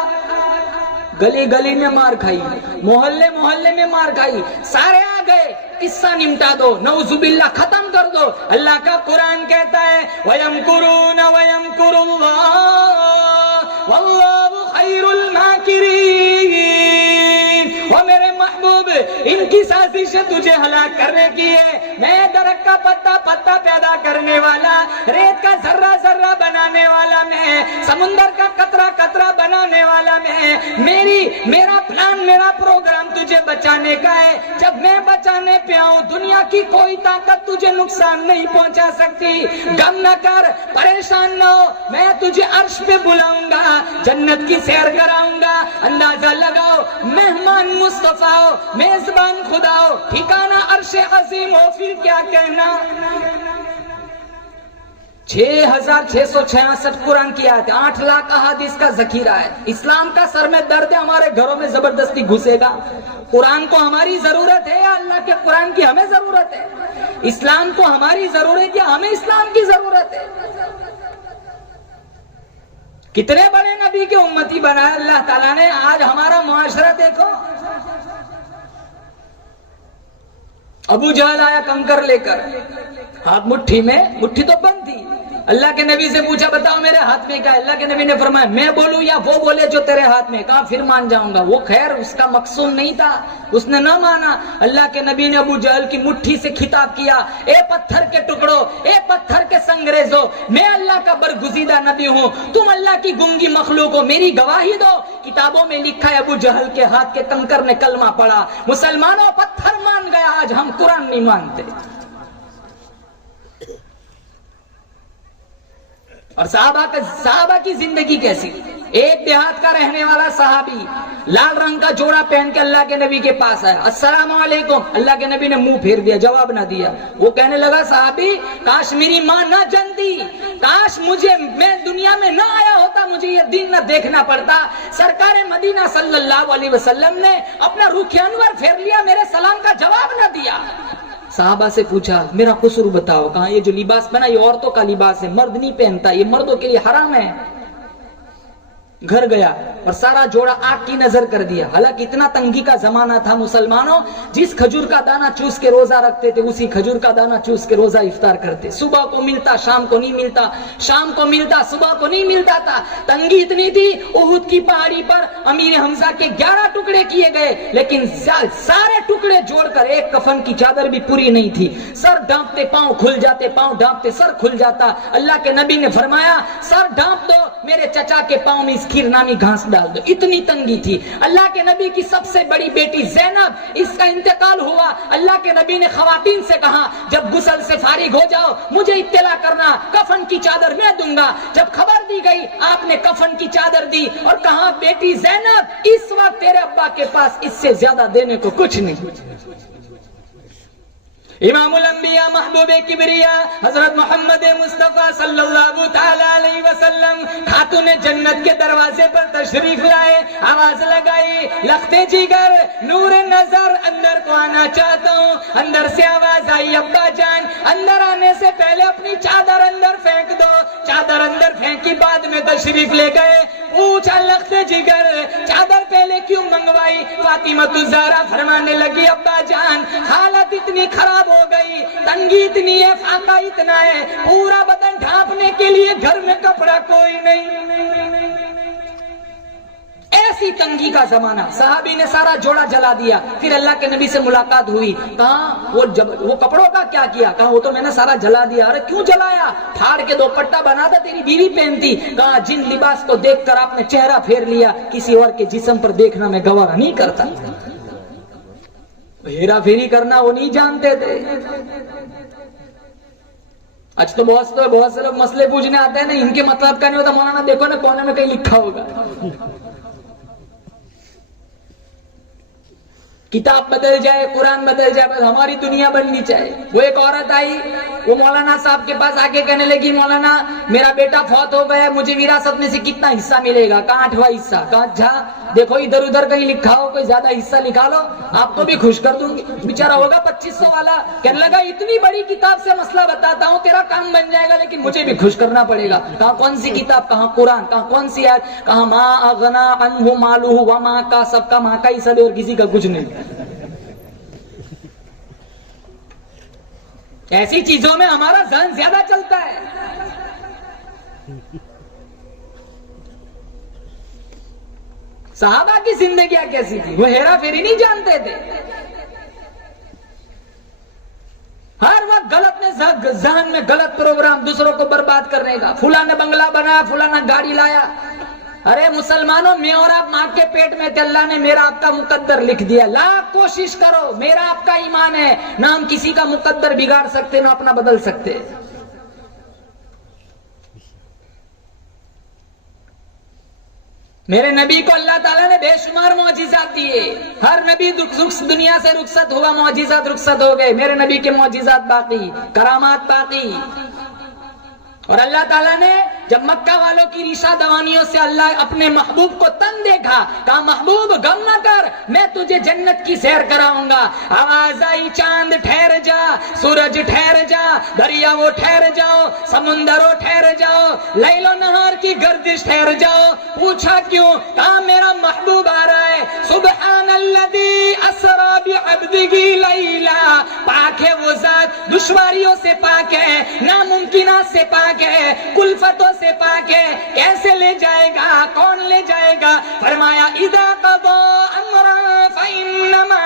گلی گلی میں مار کھائی, محلے محلے میں مار کھائی, سارے آ گئے. قصہ نمٹا دو, نعوذ باللہ ختم کر دو. اللہ کا قرآن کہتا ہے وَيَمْكُرُونَ وَيَمْكُرُ اللَّهُ وَاللَّهُ خَيْرُ الْمَاكِرِينَ. وہ میرے محبوب ان کی سازشیں تجھے ہلاک کرنے کی ہے. میں درخت کا پتا پیدا کرنے والا, ریت کا ذرہ ذرہ بنانے والا میں, سمندر کا قطرہ قطرہ بنانے والا میں. میرا پلان, میرا پروگرام تجھے بچانے کا ہے. جب میں بچانے پہ آؤں دنیا کی کوئی طاقت تجھے نقصان نہیں پہنچا سکتی. غم نہ کر, پریشان نہ ہو, میں تجھے عرش پہ بلاؤں گا, جنت کی سیر کراؤں گا. اندازہ لگاؤ مہمان مصطفیٰ ہو, میزبان خدا ہو, ٹھکانہ عرش عظیم ہو, پھر کیا کہنا. 6,666 قرآن کی آیت, 8 لاکھ احادیث کا ذخیرہ ہے. اسلام کا سر میں درد ہے, ہمارے گھروں میں زبردستی گھسے گا. قرآن کو ہماری ضرورت ہے یا اللہ کے قرآن کی ہمیں ضرورت ہے؟ اسلام کو ہماری ضرورت ہے یا ہمیں اسلام کی ضرورت ہے؟ کتنے بڑے نبی کے امتی بنائے اللہ تعالیٰ نے. آج ہمارا معاشرہ دیکھو. ابو جہل آیا کنکر لے کر, ہاتھ مٹھی میں, مٹھی تو بند تھی. اللہ کے نبی سے پوچھا بتاؤ میرے ہاتھ میں کیا ہے؟ اللہ کے نبی نے فرمایا میں بولوں یا وہ بولے جو تیرے ہاتھ میں. کہا پھر مان جاؤں گا. وہ خیر اس کا مقصود نہیں تھا, اس نے نہ مانا. اللہ کے نبی نے ابو جہل کی مٹھی سے خطاب کیا, اے پتھر کے ٹکڑوں, اے پتھر کے سنگریزوں, میں اللہ کا برگزیدہ نبی ہوں, تم اللہ کی گنگی مخلوق ہو, میری گواہی دو. کتابوں میں لکھا ہے ابو جہل کے ہاتھ کے کنکر نے کلمہ پڑھا. مسلمانوں پتھر مان گیا, آج ہم قرآن نہیں مانتے. اور صحابہ کی زندگی کیسی. ایک دیہات کا رہنے والا صحابی لال رنگ کا جوڑا پہن کے اللہ کے نبی کے پاس آیا. السلام علیکم. اللہ کے نبی نے منہ پھیر دیا, جواب نہ دیا. وہ کہنے لگا صحابی کاش میری ماں نہ جانتی, کاش میں دنیا میں نہ آیا ہوتا, مجھے یہ دن نہ دیکھنا پڑتا. سرکار مدینہ صلی اللہ علیہ وسلم نے اپنا رخ انور پھیر لیا, میرے سلام کا جواب نہ دیا. صحابہ سے پوچھا میرا قصور بتاؤ. کہا یہ جو لباس پہنا یہ عورتوں کا لباس ہے, مرد نہیں پہنتا, یہ مردوں کے لیے حرام ہے. گھر گیا اور سارا جوڑا آگ کی نظر کر دیا. حالانکہ اتنا تنگی کا زمانہ تھا مسلمانوں, جس کھجور کا دانہ چوس کے روزہ رکھتے تھے اسی کھجور کا دانہ چوس کے روزہ افطار کرتے. صبح کو ملتا شام کو نہیں ملتا, شام کو ملتا صبح کو نہیں ملتا تھا. تنگی اتنی تھی احد کی پہاڑی پر امیر حمزہ کے 11 ٹکڑے کیے گئے, لیکن سارے ٹکڑے جوڑ کر ایک کفن کی چادر بھی پوری نہیں تھی. سر ڈانپتے پاؤں کھل جاتے, پاؤں ڈانپتے سر کھل جاتا. اللہ کے نبی نے فرمایا سر ڈانپ دو, میرے چچا کے پاؤں میں کھیر نامی گھاس ڈال دو. اتنی تنگی تھی. اللہ کے نبی کی سب سے بڑی بیٹی زینب, اس کا انتقال ہوا. اللہ کے نبی نے خواتین سے کہا جب غسل سے فارغ ہو جاؤ مجھے اطلاع کرنا, کفن کی چادر میں دوں گا. جب خبر دی گئی آپ نے کفن کی چادر دی اور کہا بیٹی زینب اس وقت تیرے ابا کے پاس اس سے زیادہ دینے کو کچھ نہیں. امام الانبیاء محبوب کبریا حضرت محمد مصطفیٰ صلی اللہ تعالی علیہ وسلم خاتون جنت کے دروازے پر تشریف لائے, آواز لگائی لختے جگر نور نظر اندر کو آنا چاہتا ہوں. اندر سے آواز آئی ابا جان اندر آنے سے پہلے اپنی چادر اندر پھینک دو. چادر اندر پھینکی بعد میں تشریف لے گئے. پوچھا لختے جگر چادر پہلے کیوں منگوائی؟ فاطمہ الزہرا فرمانے لگی ابا جان حالت اتنی خراب ہو گئی, تنگی اتنی ہے, فاقہ اتنا ہے, پورا بدن ڈھانپنے کے لیے گھر میں کپڑا کوئی نہیں. ایسی تنگی کا زمانہ. صحابی نے سارا جوڑا جلا دیا. پھر اللہ کے نبی سے ملاقات ہوئی. کہا وہ کپڑوں کا کیا کیا؟ کہا وہ تو میں نے سارا جلا دیا. ارے کیوں جلایا؟ پھاڑ کے دوپٹہ بنا تھا تیری بیوی پہنتی. کہا جن لباس کو دیکھ کر آپ نے چہرہ پھیر لیا کسی اور کے جسم پر دیکھنا میں گوارا نہیں کرتا. ہیرا پھیری کرنا وہ نہیں جانتے تھے. آج تو بہت سے لوگ مسئلے پوچھنے آتے ہیں نا, ان کے مطلب کا نہیں ہوتا. مولانا دیکھو نا کونے میں کہیں لکھا ہوگا. کتاب بدل جائے, قرآن بدل جائے, بس ہماری دنیا بننی چاہیے. وہ ایک عورت آئی, وہ مولانا صاحب کے پاس آ کے کہنے لگی مولانا میرا بیٹا فوت ہو گیا, مجھے وراثت میں سے کتنا حصہ ملے گا؟ کہا 8واں حصہ. کہا اچھا دیکھو ادھر ادھر کہیں لکھا ہو, کوئی زیادہ حصہ لکھا لو, آپ کو بھی خوش کر دوں گی. بیچارہ ہوگا 2500 والا. کہنے لگا اتنی بڑی کتاب سے مسئلہ بتاتا ہوں, تیرا کام بن جائے گا, لیکن مجھے بھی خوش کرنا پڑے گا. کہا کون سی کتاب؟ کہا قرآن. کہا کون سی آیت؟ کہا ما اغنا عنہ مالہ وما کا, سب کا ماں کا حصہ دے اور کسی کا کچھ نہیں. ایسی چیزوں میں ہمارا ذہن زیادہ چلتا ہے. صحابہ کی زندگیاں کیسی تھی؟ وہ ہیرا پھیری نہیں جانتے تھے. ہر وقت غلط ذہن میں غلط پروگرام دوسروں کو برباد کرنے کا. فلاں بنگلہ بنایا, فلاں گاڑی لایا. ارے مسلمانوں میں اور آپ ماں کے پیٹ میں تھے, اللہ نے میرا آپ کا مقدر لکھ دیا. لاکھ کوشش کرو, میرا آپ کا ایمان ہے, نہ ہم کسی کا مقدر بگاڑ سکتے نہ اپنا بدل سکتے. میرے نبی کو اللہ تعالیٰ نے بے شمار معجزات دیے. ہر نبی دنیا سے رخصت ہوا, معجزات رخصت ہو گئے. میرے نبی کے معجزات باقی, کرامات باقی. اور اللہ تعالیٰ نے جب مکہ والوں کی ریشہ دوانیوں سے اللہ اپنے محبوب کو تن دیکھا، کہا محبوب غم نہ کر، میں تجھے جنت کی سیر کراؤں گا۔ آواز آئی چاند ٹھہر جا، سورج ٹھہر جا، دریاؤں ٹھہر جاؤ، سمندروں ٹھہر جاؤ، لیل و نہار کی گردش ٹھہر جاؤ۔ پوچھا کیوں؟ کہا میرا محبوب آ رہا ہے۔ سبحان الذی اسری بعبدہ لیلا، پاک ہے وہ ذات، دشواریوں سے پاک ہے، ناممکنات سے پاک ہے، کلفتوں سے پاک ہے۔ کیسے لے جائے گا؟ کون لے جائے گا؟ فرمایا اذا قضى امرا فانما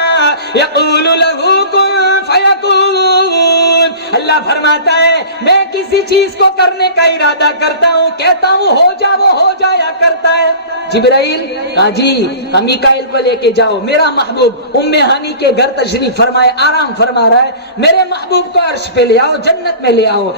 يقول له كن فيكون۔ اللہ فرماتا ہے میں کسی چیز کو کرنے کا ارادہ کرتا ہوں، کہتا ہوں ہو جا، وہ ہو جایا کرتا ہے۔ جبرائیل کہا جی میکائیل کو لے کے جاؤ۔ میرا محبوب ام ہانی کے گھر تشریف فرمائے، آرام فرما رہا ہے، میرے محبوب کو عرش پہ لے آؤ، جنت میں لے آؤ۔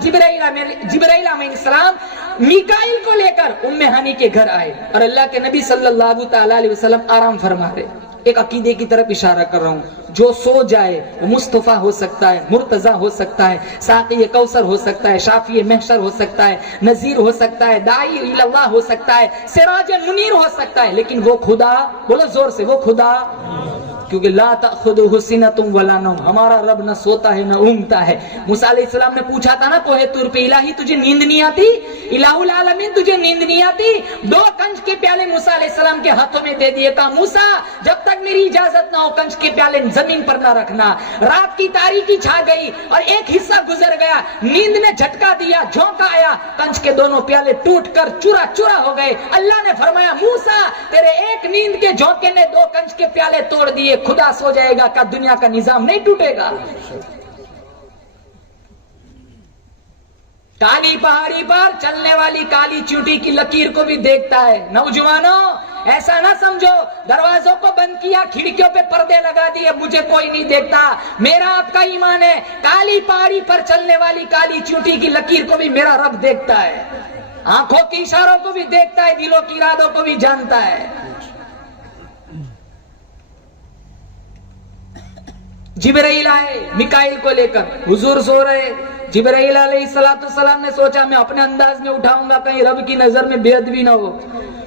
جبرائیل علیہ السلام میکائیل کو لے کر ام ہانی کے گھر آئے اور اللہ کے نبی صلی اللہ تعالی علیہ وسلم آرام فرما رہے۔ ایک عقیدے کی طرف اشارہ کر رہا ہوں، جو سو جائے وہ مصطفیٰ ہو سکتا ہے، مرتضی ہو سکتا ہے، ساقی کوثر ہو سکتا ہے، شافی محشر ہو سکتا ہے، نذیر ہو سکتا ہے، داعی الی اللہ ہو سکتا ہے، سراج منیر ہو سکتا ہے، لیکن وہ خدا، بولو زور سے، وہ خدا، کیونکہ لا تأخذہ سنۃ ولا نوم، ہمارا رب نہ سوتا ہے نہ اونگتا ہے۔ موسیٰ علیہ السلام نے پوچھا تھا نا کوہ طور پہ، الہی تجھے نیند نہیں آتی؟ الہ العالمین تجھے نیند نہیں آتی؟ 2 کنج کے پیالے موسیٰ علیہ السلام کے ہاتھوں میں دے دیے، کہا موسیٰ جب تک میری اجازت نہ ہو کنج کے پیالے زمین پر نہ رکھنا۔ رات کی تاریکی چھا گئی اور ایک حصہ گزر گیا، نیند نے جھٹکا دیا، جھونکا آیا، کنج کے دونوں پیالے ٹوٹ کر چورا چورا ہو گئے۔ اللہ نے فرمایا موسیٰ تیرے ایک نیند کے جھونکے نے 2 کنج کے پیالے توڑ دیے، خدا سو جائے گا کہ دنیا کا نظام نہیں ٹوٹے گا۔ کالی پہاڑی پر چلنے والی کالی چیونٹی کی لکیر کو بھی دیکھتا ہے۔ نوجوانوں ایسا نہ سمجھو دروازوں کو بند کیا، کھڑکیوں پہ پردے لگا دیے، مجھے کوئی نہیں دیکھتا۔ میرا آپ کا ایمان ہے کالی پہاڑی پر چلنے والی کالی چیونٹی کی لکیر کو بھی میرا رب دیکھتا ہے، آنکھوں کی اشاروں کو بھی دیکھتا ہے، دلوں کی ارادوں کو بھی جانتا ہے۔ جبرائیل آئے میکائیل کو لے کر، حضور سو رہے۔ جبرائیل علیہ السلام نے سوچا میں اپنے انداز میں اٹھاؤں گا کہیں رب کی نظر میں بے ادبی نہ ہو۔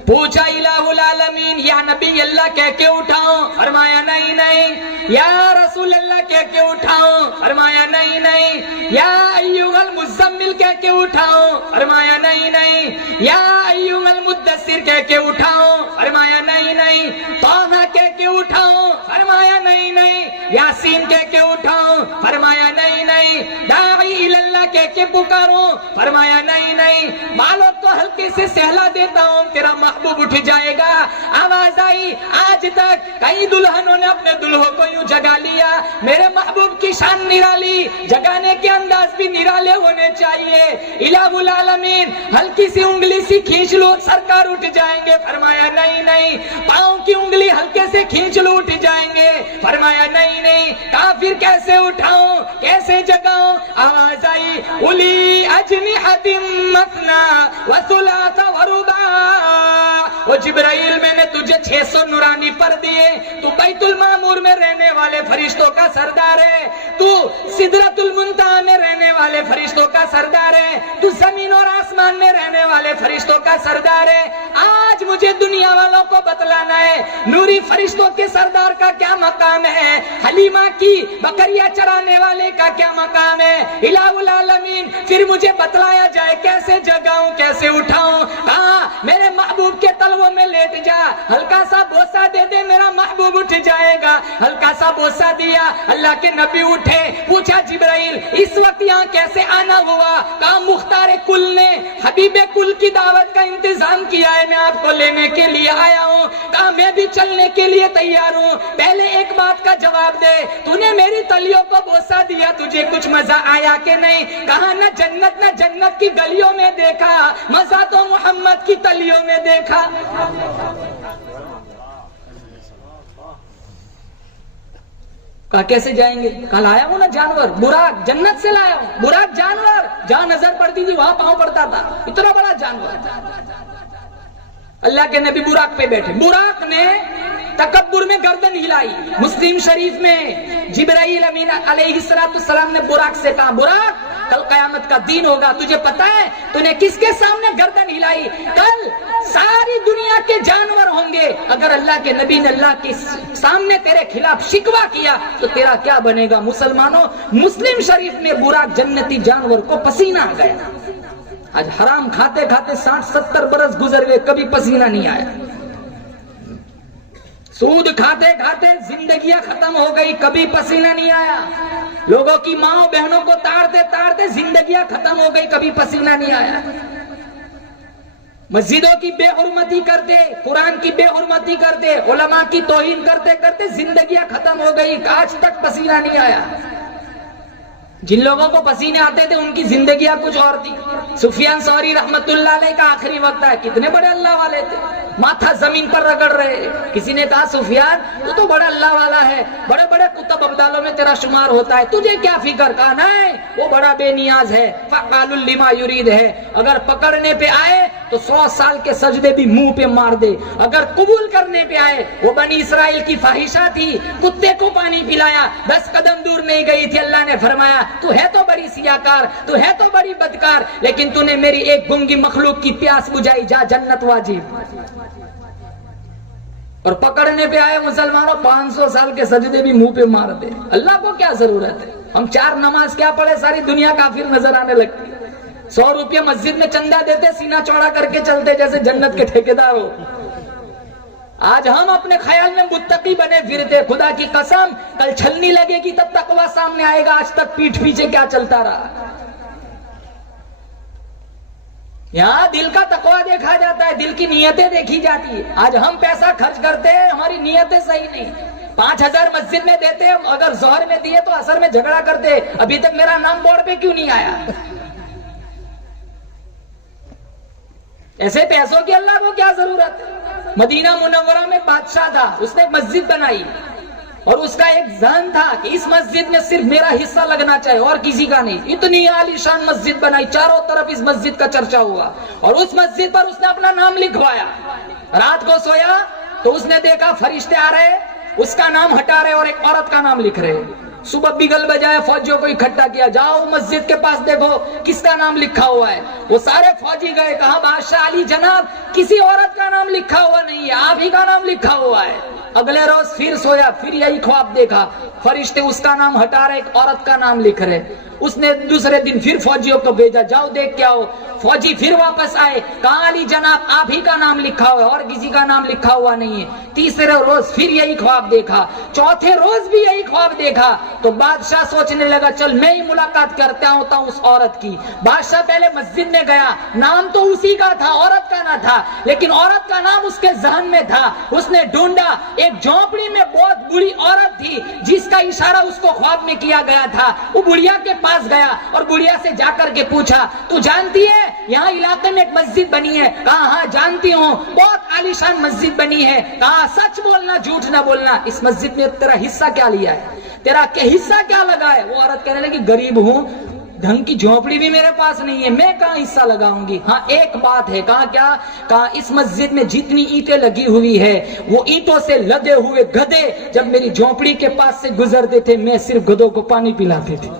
پوچھا الہ العالمین یا نبی اللہ کہہ کے اٹھاؤں؟ فرمایا نہیں نہیں۔ یا رسول اللہ کہہ کے اٹھاؤں؟ فرمایا نہیں نہیں۔ یا ایھا المزمل کہہ کے اٹھاؤں؟ فرمایا نہیں نہیں۔ یا ایھا المدثر کہہ کے اٹھاؤں؟ فرمایا نہیں نہیں۔ طٰہٰ کہہ کے اٹھاؤں؟ فرمایا نہیں نہیں۔ یاسین کہہ کے اٹھاؤں؟ فرمایا نہیں نہیں۔ داعی اللہ کہہ کے پکاروں؟ فرمایا نہیں نہیں۔ بالوں تو ہلکے سے سہلا دیتا ہوں، تیرا محبوب اٹھ جائے گا۔ آواز آئی آج تک کئی دلہنوں نے اپنے دلہوں کو یوں جگا لیا، میرے محبوب کی شان نرالی، جگانے کے انداز بھی نرالے ہونے چاہیے۔ الہ العالمین ہلکی سی انگلی سی کھینچ لو سرکار اٹھ جائیں گے؟ فرمایا نہیں نہیں۔ پاؤں کی انگلی ہلکے سے کھینچ لو اٹھ جائیں گے؟ فرمایا نہیں نہیں۔ کافر کیسے اٹھاؤں، کیسے جگاؤں؟ آواز آئی اُلی اجنحۃ مثنی وثلاث ورباع۔ وہ جبرائیل میں نے تجھے 600 نورانی پر دیے، تو بیت المعمور میں رہنے والے فرشتوں کا سردار ہے، تو سدرۃ المنتہی میں رہنے والے فرشتوں کا سردار ہے، تو زمین اور آسمان میں رہنے والے فرشتوں کا سردار ہے۔ آج مجھے دنیا والوں کو بتلانا ہے نوری فرشتوں کے سردار کا کیا مقام ہے، حلیمہ کی بکریاں چرانے والے کا کیا مقام ہے۔ الہ العالمین پھر مجھے بتلایا جائے کیسے جگاؤں، کیسے اٹھاؤں۔ کہاں میرے محبوب کے تلووں میں لیٹ جا، ہلکا سا بوسہ دے دے، میرا محبوب اٹھ جائے گا۔ ہلکا سا بوسہ دیا، اللہ کے نبی اٹھے۔ پوچھا جبرائیل اس وقت یہاں کیسے آنا ہوا؟ کہا مختار کل نے، حبیب کل کی دعوت کا انتظام کیا ہے، میں آپ کو لینے کے لیے آیا ہوں۔ کہا میں بھی چلنے کے لیے تیار ہوں، پہلے ایک بات کا جواب دے، تو نے میری تلیوں کو بوسہ دیا، تجھے کچھ مزہ آیا کہ نہیں؟ کہا نہ جنت کی گلیوں میں دیکھا، مزہ تو محمد کی تلیوں میں دیکھا۔ کہا کیسے جائیں گے؟ کہا لایا ہوں نا جانور، براق، جنت سے لایا ہوں، براق جانور، جہاں نظر پڑتی تھی وہاں پاؤں پڑتا تھا، اتنا بڑا جانور۔ اللہ کے نبی براق پہ بیٹھے، براق نے تکبر میں گردن ہلائی. مسلم شریف میں جبرائیل امین علیہ السلام نے براق سے کہا براق کل قیامت کا دن ہوگا, تجھے پتا ہے تو نے کس کے سامنے گردن ہلائی؟ کل ساری دنیا کے جانور ہوں گے, اگر اللہ کے نبی نے اللہ کے سامنے تیرے خلاف شکوہ کیا تو تیرا کیا بنے گا؟ مسلمانوں, مسلم شریف میں براق جنتی جانور کو پسینہ آ گیا. آج حرام کھاتے کھاتے 60-70 برس گزر گئے, کبھی پسینہ نہیں آیا. سود کھاتے کھاتے زندگیاں ختم ہو گئی, کبھی پسینہ نہیں آیا. لوگوں کی ماں بہنوں کو تاڑتے تاڑتے زندگیاں ختم ہو گئی, کبھی پسینہ نہیں آیا. مسجدوں کی بے حرمتی کرتے, قرآن کی بے حرمتی کرتے, علماء کی توہین کرتے کرتے زندگیاں ختم ہو گئی, آج تک پسینہ نہیں آیا. جن لوگوں کو پسینے آتے تھے ان کی زندگیاں کچھ اور تھی. سفیان ثوری رحمت اللہ علیہ کا آخری وقت ہے, کتنے بڑے اللہ والے تھے, ماتھا زمین پر رگڑ رہے. کسی نے کہا سفیان تو بڑا اللہ والا ہے, بڑے بڑے کتب ابدالوں میں تیرا شمار ہوتا ہے, تجھے کیا فکر؟ کہا نہیں, وہ بڑا بے نیاز ہے, فعال لما یرید ہے. اگر پکڑنے پہ آئے تو 100 سال کے سجدے بھی منہ پہ مار دے. اگر قبول کرنے پہ آئے, وہ بنی اسرائیل کی فاحشہ تھی, کتے کو پانی پلایا, 10 قدم دور نہیں گئی تھی, اللہ نے فرمایا تو ہے تو بڑی سیاکار, تو ہے تو بڑی بدکار, لیکن تو نے میری ایک گنگی مخلوق کی پیاس بجھائی, جا جنت واجب. اور پکڑنے پہ آئے مسلمانوں 500 سال کے سجدے بھی منہ پہ مار دے. اللہ کو کیا ضرورت ہے؟ ہم 4 نماز کیا پڑھے, ساری دنیا کافر نظر آنے لگتی. 100 روپیہ مسجد میں چندہ دیتے, سینہ چوڑا کر کے چلتے جیسے جنت کے ٹھیکیدار ہو. آج ہم اپنے خیال میں متقی بنے پھرتے, خدا کی قسم کل چھلنی لگے گی تب تقویٰ سامنے آئے گا. آج تک پیٹھ پیچھے کیا چلتا رہا؟ یہاں دل کا تقویٰ دیکھا جاتا ہے, دل کی نیتیں دیکھی جاتی ہے. آج ہم پیسہ خرچ کرتے ہیں, ہماری نیتیں صحیح نہیں. 5000 مسجد میں دیتے, اگر ظہر میں دیے تو عصر میں جھگڑا کرتے, ابھی تک میرا نام بورڈ پہ کیوں نہیں آیا؟ ایسے پیسوں کی اللہ کو کیا ضرورت ہے؟ مدینہ منورہ میں بادشاہ تھا, اس نے مسجد بنائی اور اس کا ایک ذہن تھا کہ اس مسجد میں صرف میرا حصہ لگنا چاہیے اور کسی کا نہیں. اتنی عالی شان مسجد بنائی, چاروں طرف اس مسجد کا چرچا ہوا, اور اس مسجد پر اس نے اپنا نام لکھوایا. رات کو سویا تو اس نے دیکھا فرشتے آ رہے, اس کا نام ہٹا رہے اور ایک عورت کا نام لکھ رہے. صبح بگل بجائے فوجیوں کو اکٹھا کیا, جاؤ مسجد کے پاس دیکھو کس کا نام لکھا ہوا ہے. وہ سارے فوجی گئے, کہا بادشاہ علی جناب کسی عورت کا نام لکھا ہوا نہیں ہے, آپ ہی کا نام لکھا ہوا ہے. اگلے روز پھر سویا, پھر یہی خواب دیکھا, فرشتے اس کا نام ہٹا رہے, ایک عورت کا نام لکھ رہے. اس نے دوسرے دن پھر فوجیوں کو بھیجا, جاؤ دیکھ کے آؤ. فوجی پھر واپس آئے, کہا علی جناب آپ ہی کا نام لکھا ہوا ہے اور کسی کا نام لکھا ہوا نہیں ہے. تیسرے روز پھر یہی خواب دیکھا, چوتھے روز بھی یہی خواب دیکھا. تو بادشاہ سوچنے لگا چل میں ہی ملاقات کرتا ہوتا ہوں اس عورت کی. بادشاہ پہلے مسجد میں گیا, نام تو اسی کا تھا, عورت کا نہ تھا, لیکن عورت کا نام اس کے ذہن میں تھا. اس نے ڈھونڈا, ایک جھونپڑی میں بہت بڑی عورت تھی جس کا اشارہ اس کو خواب میں کیا گیا تھا. وہ بڑھیا کے پاس گیا اور بڑھیا سے جا کر کے پوچھا تو جانتی ہے یہاں علاقے میں ایک مسجد بنی ہے؟ کہا ہاں جانتی ہوں, بہت عالیشان مسجد بنی ہے. کہا سچ بولنا جھوٹ نہ بولنا, اس مسجد میں تیرا حصہ کیا لیا ہے, تیرا حصہ کیا لگا ہے؟ وہ عورت کہنے لگی غریب ہوں, ڈھنگ کی جھونپڑی بھی میرے پاس نہیں ہے, میں کہاں حصہ لگاؤں گی. ہاں ایک بات ہے. کہا کیا؟ کہا اس مسجد میں جتنی اینٹیں لگی ہوئی ہے وہ اینٹوں سے لدے ہوئے گدھے جب میری جھونپڑی کے پاس سے گزرتے تھے میں صرف گدھوں کو پانی پلاتے تھے.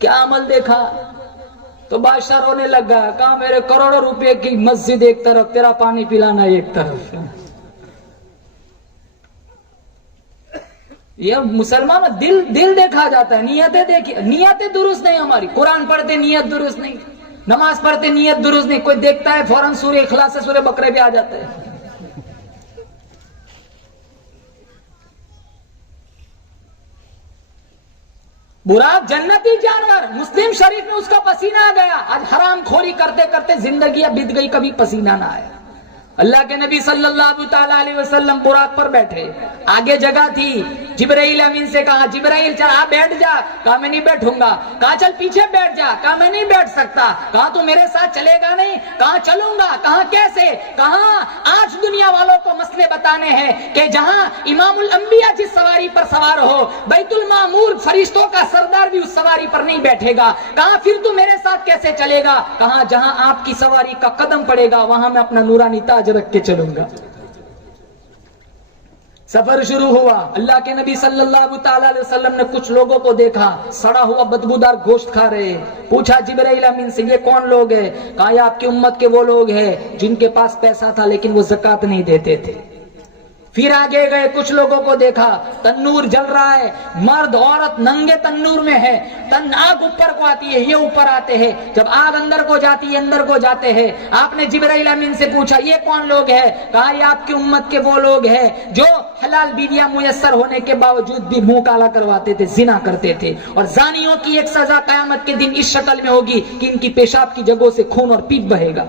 کیا عمل دیکھا؟ تو بادشاہ رونے لگا, کہا میرے کروڑوں روپے کی مسجد ایک طرف, تیرا پانی پلانا ایک طرف. یہ مسلمان دل دیکھا جاتا ہے, نیتیں دیکھی, نیتیں درست نہیں ہماری. قرآن پڑھتے نیت درست نہیں, نماز پڑھتے نیت درست نہیں, کوئی دیکھتا ہے فوراً سورہ اخلاص سے سورہ بقرہ پہ آ جاتا ہے. براق جنتی جانور, مسلم شریف میں اس کا پسینہ آ گیا. آج حرام خوری کرتے کرتے زندگیاں بیت گئی, کبھی پسینہ نہ آیا. اللہ کے نبی صلی اللہ تعالیٰ علیہ وسلم براق پر بیٹھے, آگے جگہ تھی. جبرائیل امین سے کہا جبرائیل چل آپ بیٹھ جا. کہا میں نہیں بیٹھوں گا. کہا چل پیچھے بیٹھ جا. کہا میں نہیں بیٹھ سکتا. کہا تو میرے ساتھ چلے گا نہیں. کہا چلوں گا. کہا کیسے؟ کہا آج دنیا والوں کو مسئلے بتانے ہیں کہ جہاں امام الانبیاء جس سواری پر سوار ہو, بیت المعمور فرشتوں کا سردار بھی اس سواری پر نہیں بیٹھے گا. کہا پھر تو میرے ساتھ کیسے چلے گا؟ کہا جہاں آپ کی سواری کا قدم پڑے گا وہاں میں اپنا نورانی تاج رکھ کے چلوں گا. سفر شروع ہوا. اللہ کے نبی صلی اللہ تعالی علیہ وسلم نے کچھ لوگوں کو دیکھا سڑا ہوا بدبودار گوشت کھا رہے. پوچھا جبرائیل امین سے یہ کون لوگ ہیں؟ کہا یہ آپ کی امت کے وہ لوگ ہیں جن کے پاس پیسہ تھا لیکن وہ زکات نہیں دیتے تھے. پھر آگے گئے, کچھ لوگوں کو دیکھا تنور جل رہا ہے, مرد عورت ننگے تنور میں ہے, آگ اوپر کو آتی ہے, یہ اوپر آتے ہیں, جب آگ اندر کو جاتی ہے اندر کو جاتے ہیں. آپ نے جبرائیل امین سے پوچھا یہ کون لوگ ہیں؟ کہا یہ آپ کی امت کے وہ لوگ ہیں جو حلال بیویاں میسر ہونے کے باوجود بھی منہ کالا کرواتے تھے, زنا کرتے تھے. اور زانیوں کی ایک سزا قیامت کے دن اس شکل میں ہوگی کہ ان کی پیشاب کی جگہوں سے خون اور پیپ بہے گا.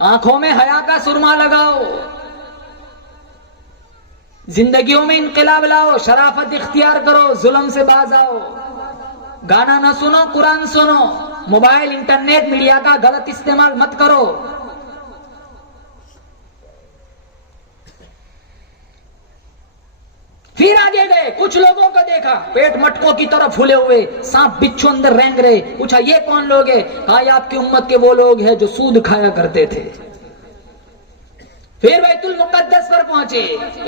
آنکھوں میں حیا کا سرما لگاؤ, زندگیوں میں انقلاب لاؤ, شرافت اختیار کرو, ظلم سے باز آؤ. گانا نہ سنو, قرآن سنو. موبائل انٹرنیٹ میڈیا کا غلط استعمال مت کرو. پھر آگے گئے, کچھ لوگوں کو دیکھا پیٹ مٹکوں کی طرف پھولے ہوئے, سانپ بچھو اندر رینگ رہے. پوچھا یہ کون لوگ ہیں؟ کہا یہ آپ کی امت کے وہ لوگ ہیں جو سود کھایا کرتے تھے. پھر بیت المقدس پر پہنچے,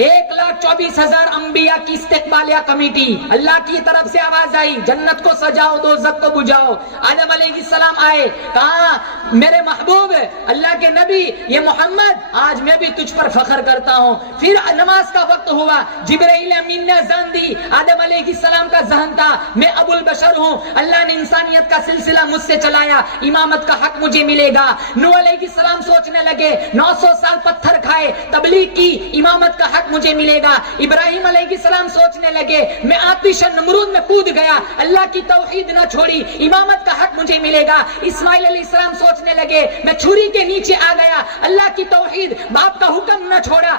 1,24,000 انبیاء کی استقبالیہ کمیٹی. اللہ کی طرف سے آواز آئی جنت کو سجاؤ دوزخ کو بجھاؤ. آدم علیہ السلام آئے, کہا میرے محبوب اللہ کے نبی یہ محمد, آج میں بھی تجھ پر فخر کرتا ہوں. پھر نماز کا وقت ہوا, جبرائیل امین نے اذان دی. آدم علیہ السلام کا ذہن تھا میں ابو البشر ہوں, اللہ نے انسانیت کا سلسلہ مجھ سے چلایا, امامت کا حق مجھے ملے گا. نوح علیہ السلام سوچنے لگے 900 سال پتھر کھائے, تبلیغ کی, امامت کا حق مجھے ملے گا. ابراہیم علیہ السلام سوچنے لگے میں آتش نمرود میں کود گیا, اللہ کی توحید نہ چھوڑی, امامت کا حق مجھے ملے گا. اسماعیل علیہ السلام سوچنے لگے میں چھری کے نیچے آ گیا, اللہ کی توحید, باپ کا حکم نہ چھوڑا,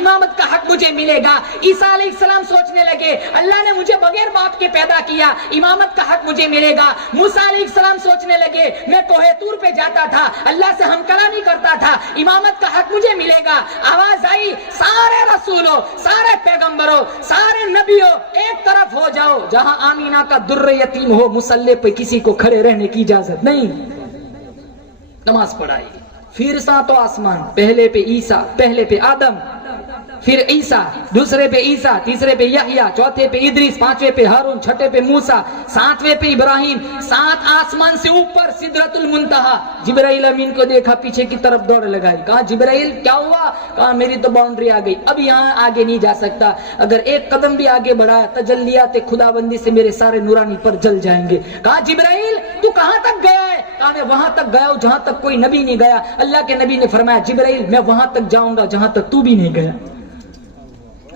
امامت کا حق مجھے ملے گا. عیسیٰ علیہ السلام سوچنے لگے اللہ نے مجھے بغیر باپ کے پیدا کیا, امامت کا حق مجھے ملے گا. موسیٰ علیہ السلام سوچنے لگے میں کوہ طور پہ جاتا تھا, اللہ سے ہم کلامی کرتا تھا, امامت کا حق مجھے ملے گا. آواز آئی سارے رسولوں, سارے پیغمبروں, سارے نبیوں ایک طرف ہو جاؤ. جہاں آمینہ کا در یتیم ہو مصلی پہ کسی کو کھڑے رہنے کی اجازت نہیں. نماز پڑھائی. پھر ساتوں آسمان, پہلے پہ عیسیٰ, پہلے پہ آدم, پھر عیسیٰ, دوسرے پہ عیسیٰ, تیسرے پہ یحییٰ, چوتھے پہ ادریس, پانچویں پہ ہارون, چھٹے پہ موسیٰ, ساتویں پہ ابراہیم. 7 آسمان سے اوپر سدرۃ المنتہا. جبرائیل امین کو دیکھا پیچھے کی طرف دوڑ لگائی. کہا جبرائیل کیا ہوا؟ کہا میری تو باؤنڈری آ گئی, اب یہاں آگے نہیں جا سکتا, اگر ایک قدم بھی آگے بڑھایا تجلیات خداوندی سے میرے سارے نورانی پر جل جائیں گے. کہا جبرائیل تو کہاں تک گیا ہے؟ کہا میں وہاں تک گیا ہوں جہاں تک کوئی نبی نہیں گیا. اللہ کے نبی نے فرمایا جبرائیل میں وہاں تک جاؤں گا جہاں تک تو بھی نہیں گیا.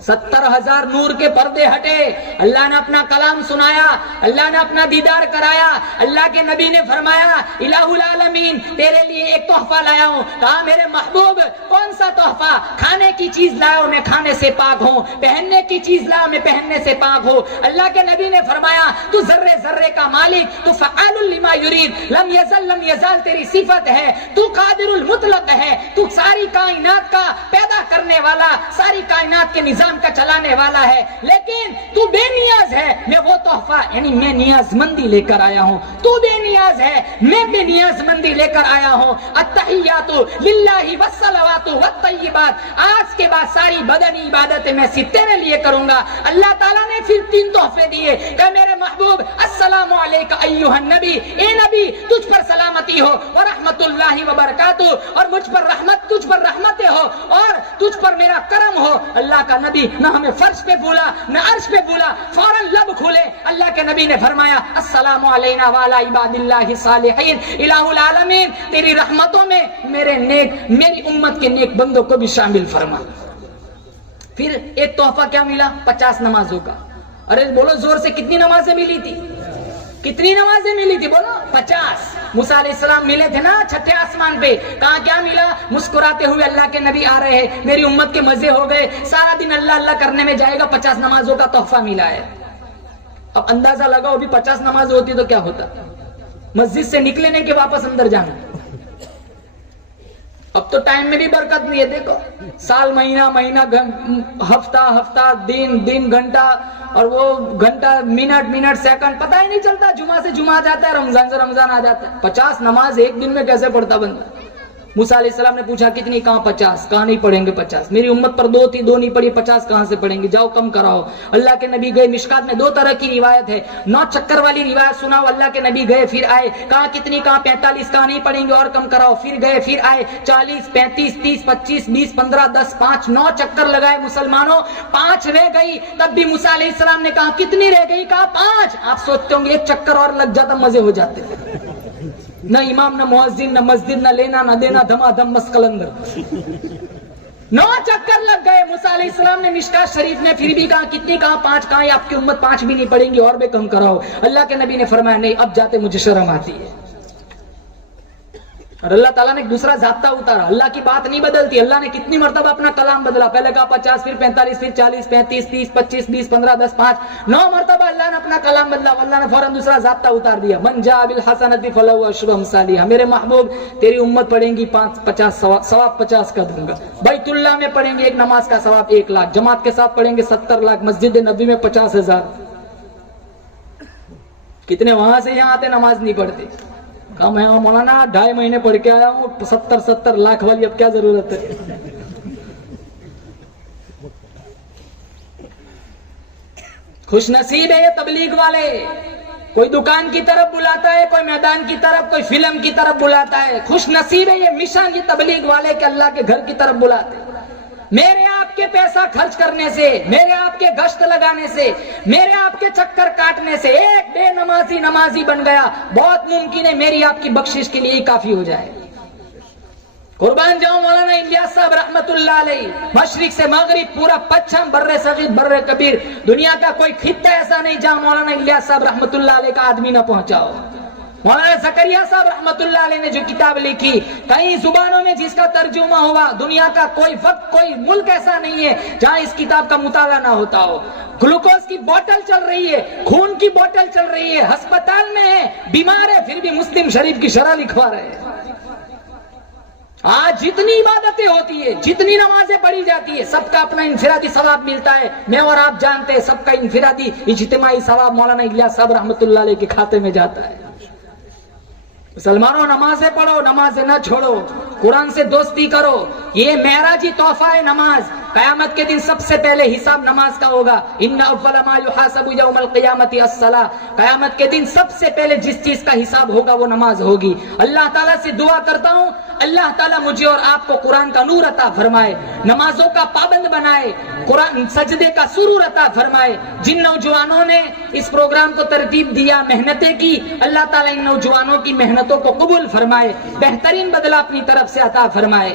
70,000 نور کے پردے ہٹے, اللہ نے اپنا کلام سنایا, اللہ نے اپنا دیدار کرایا. اللہ کے نبی نے فرمایا الہ العالمین تیرے لیے ایک تحفہ لایا ہوں. کہا میرے محبوب کون سا تحفہ؟ کھانے کی چیز لاؤ میں کھانے سے پاک ہوں, پہننے کی چیز لاؤ میں پہننے سے پاک ہوں. اللہ کے نبی نے فرمایا تو ذرے ذرے کا مالک, تو فعال لما یرید, لم یزل لم یزال تیری صفت ہے, تو قادر المطلق ہے, تو ساری کائنات کا پیدا کرنے والا, ساری کائنات کے نظام کا چلانے والا ہے, لیکن تو بے نیاز ہے. میں وہ تحفہ یعنی میں نیاز مندی لے کر آیا ہوں, تو بے نیاز ہے, میں بے نیاز مندی لے کر آیا ہوں. التحیات للہ والصلوات والطیبات, آج کے بعد ساری بدنی عبادتیں میں صرف تیرے لیے کروں گا. اللہ تعالیٰ نے پھر 3 تحفے دیے کہ میرے محبوب السلام علیک ایھا النبی, اے نبی تجھ پر سلامتی ہو, ورحمت اللہ وبرکاتہ, اور مجھ پر رحمت, تجھ پر رحمتیں ہو, اور تجھ پر میرا کرم ہو. اللہ کا نبی نہ ہمیں فرش پہ بولا نہ عرش پہ بولا, فوراً لب کھولے. اللہ کے نبی نے فرمایا السلام علینا وعلی عباد اللہ الصالحین, الہ العالمین تیری رحمتوں میں میری امت کے نیک بندوں کو بھی شامل فرما. پھر ایک تحفہ کیا ملا؟ 50 نمازوں کا. ارے بولو زور سے, کتنی نمازیں ملی تھی؟ کتنی نمازیں ملی تھی؟ بولو 50. موسیٰ علیہ السلام ملے تھے نا چھٹے آسمان پہ, کہاں کیا ملا؟ مسکراتے ہوئے اللہ کے نبی آ رہے ہیں, میری امت کے مزے ہو گئے, سارا دن اللہ اللہ کرنے میں جائے گا, 50 نمازوں کا تحفہ ملا ہے. اب اندازہ لگاؤ ابھی 50 نماز ہوتی تو کیا ہوتا؟ مسجد سے نکلنے کے واپس اندر جانا. اب تو ٹائم میں بھی برکت نہیں ہے. دیکھو سال, مہینہ مہینہ, ہفتہ ہفتہ, دن گھنٹہ, اور وہ گھنٹہ منٹ سیکنڈ پتہ ہی نہیں چلتا. جمعہ سے جمعہ جاتا ہے, رمضان سے رمضان آ جاتا ہے. 50 نماز ایک دن میں کیسے پڑھتا بندہ؟ موسیٰ علیہ السلام نے پوچھا کتنی؟ کہاں 50. کہاں نہیں پڑھیں گے 50. میری امت پر 2 تھی, 2 نہیں پڑھی, 50 کہاں سے پڑھیں گے؟ جاؤ کم کراؤ. اللہ کے نبی گئے, مشکات میں 2 طرح کی روایت ہے, 9 چکر والی روایت سناؤ. اللہ کے نبی گئے پھر آئے, کہاں کتنی؟ کہاں 45. کہاں نہیں پڑھیں گے اور کم کراؤ. پھر گئے پھر آئے, 40 35 30 25 20 15 10 5 9 چکر لگائے مسلمانوں, 5 رہ گئی. تب بھی موسیٰ علیہ السلام نے کہا کتنی رہ گئی؟ کہا 5. آپ سوچتے ہوں گے 1 چکر اور لگ جاتا مزے ہو جاتے. نہ امام نہ مؤذن نہ مسجد نہ لینا نہ دینا, دھما دھم مسکلندر. 9 چکر لگ گئے. موسیٰ علیہ السلام نے مشکات شریف میں پھر بھی کہا کتنی؟ کہا 5. کہا آپ کی امت 5 بھی نہیں پڑھیں گی اور بھی کم کراؤ. اللہ کے نبی نے فرمایا نہیں, اب جاتے مجھے شرم آتی ہے. اور اللہ تعالیٰ نے ایک دوسرا ضابطہ اتارا. اللہ کی بات نہیں بدلتی. اللہ نے کتنی مرتبہ اپنا کلام بدلا. پہلے کہا 50, پھر 45, پھر 40, 35 30 25 20 15 10 5 9 مرتبہ اللہ نے اپنا کلام بدلا. اللہ نے فوراً دوسرا ضابطہ اتار دیا, من جاء بالحسنۃ فلہ عشر امثالها. میرے محبوب تیری امت پڑھیں گی 50 ثواب 50 کا دوں گا. بیت اللہ میں پڑھیں گے ایک نماز کا ثواب 1 لاکھ, جماعت کے ساتھ پڑھیں گے 70 لاکھ, مسجد نبوی میں 50,000. کتنے وہاں سے یہاں آتے نماز نہیں پڑھتے. کہا میں مولانا 2.5 مہینے پڑھ کے آیا ہوں, 70 لاکھ والی اب کیا ضرورت ہے. خوش نصیب ہے یہ تبلیغ والے. کوئی دکان کی طرف بلاتا ہے, کوئی میدان کی طرف, کوئی فلم کی طرف بلاتا ہے. خوش نصیب ہے یہ مشن, یہ تبلیغ والے کہ اللہ کے گھر کی طرف بلاتے ہیں. میرے آپ کے پیسہ خرچ کرنے سے, میرے آپ کے گشت لگانے سے, میرے آپ کے چکر کاٹنے سے ایک بے نمازی نمازی بن گیا, بہت ممکن ہے میری آپ کی بخشش کے لیے ہی کافی ہو جائے. قربان جاؤں مولانا الیاس صاحب رحمت اللہ علیہ, مشرق سے مغرب پورا پچھم بر صغیر بر کبیر, دنیا کا کوئی خطہ ایسا نہیں جہاں مولانا الیاس صاحب رحمت اللہ علیہ کا آدمی نہ پہنچا ہو. مولانا زکریا صاحب رحمت اللہ علیہ نے جو کتاب لکھی, کئی زبانوں میں جس کا ترجمہ ہوا, دنیا کا کوئی وقت کوئی ملک ایسا نہیں ہے جہاں اس کتاب کا مطالعہ نہ ہوتا ہو. گلوکوز کی بوتل چل رہی ہے, خون کی بوتل چل رہی ہے, ہسپتال میں ہے, بیمار ہے, پھر بھی مسلم شریف کی شرح لکھوا رہے ہیں. آج جتنی عبادتیں ہوتی ہے, جتنی نمازیں پڑھی جاتی ہے, سب کا اپنا انفرادی ثواب ملتا ہے. میں اور آپ جانتے ہیں سب کا انفرادی اجتماعی ثواب مولانا الیاس صاحب رحمت اللہ علیہ کے کھاتے میں جاتا ہے. مسلمانوں نمازیں پڑھو, نمازیں نہ چھوڑو, قرآن سے دوستی کرو. یہ معراجی تحفہ ہے نماز. قیامت کے دن سب سے پہلے حساب نماز کا ہوگا. ان اول ما یحاسب یوم القیامت الصلاۃ. قیامت کے دن سب سے پہلے جس چیز کا حساب ہوگا وہ نماز ہوگی. اللہ تعالیٰ سے دعا کرتا ہوں اللہ تعالیٰ مجھے اور آپ کو قرآن کا نور عطا فرمائے, نمازوں کا پابند بنائے, قرآن سجدے کا سرور عطا فرمائے. جن نوجوانوں نے اس پروگرام کو ترتیب دیا, محنتیں کی, اللہ تعالیٰ ان نوجوانوں کی محنتوں کو قبول فرمائے, بہترین بدلہ اپنی طرف سے عطا فرمائے.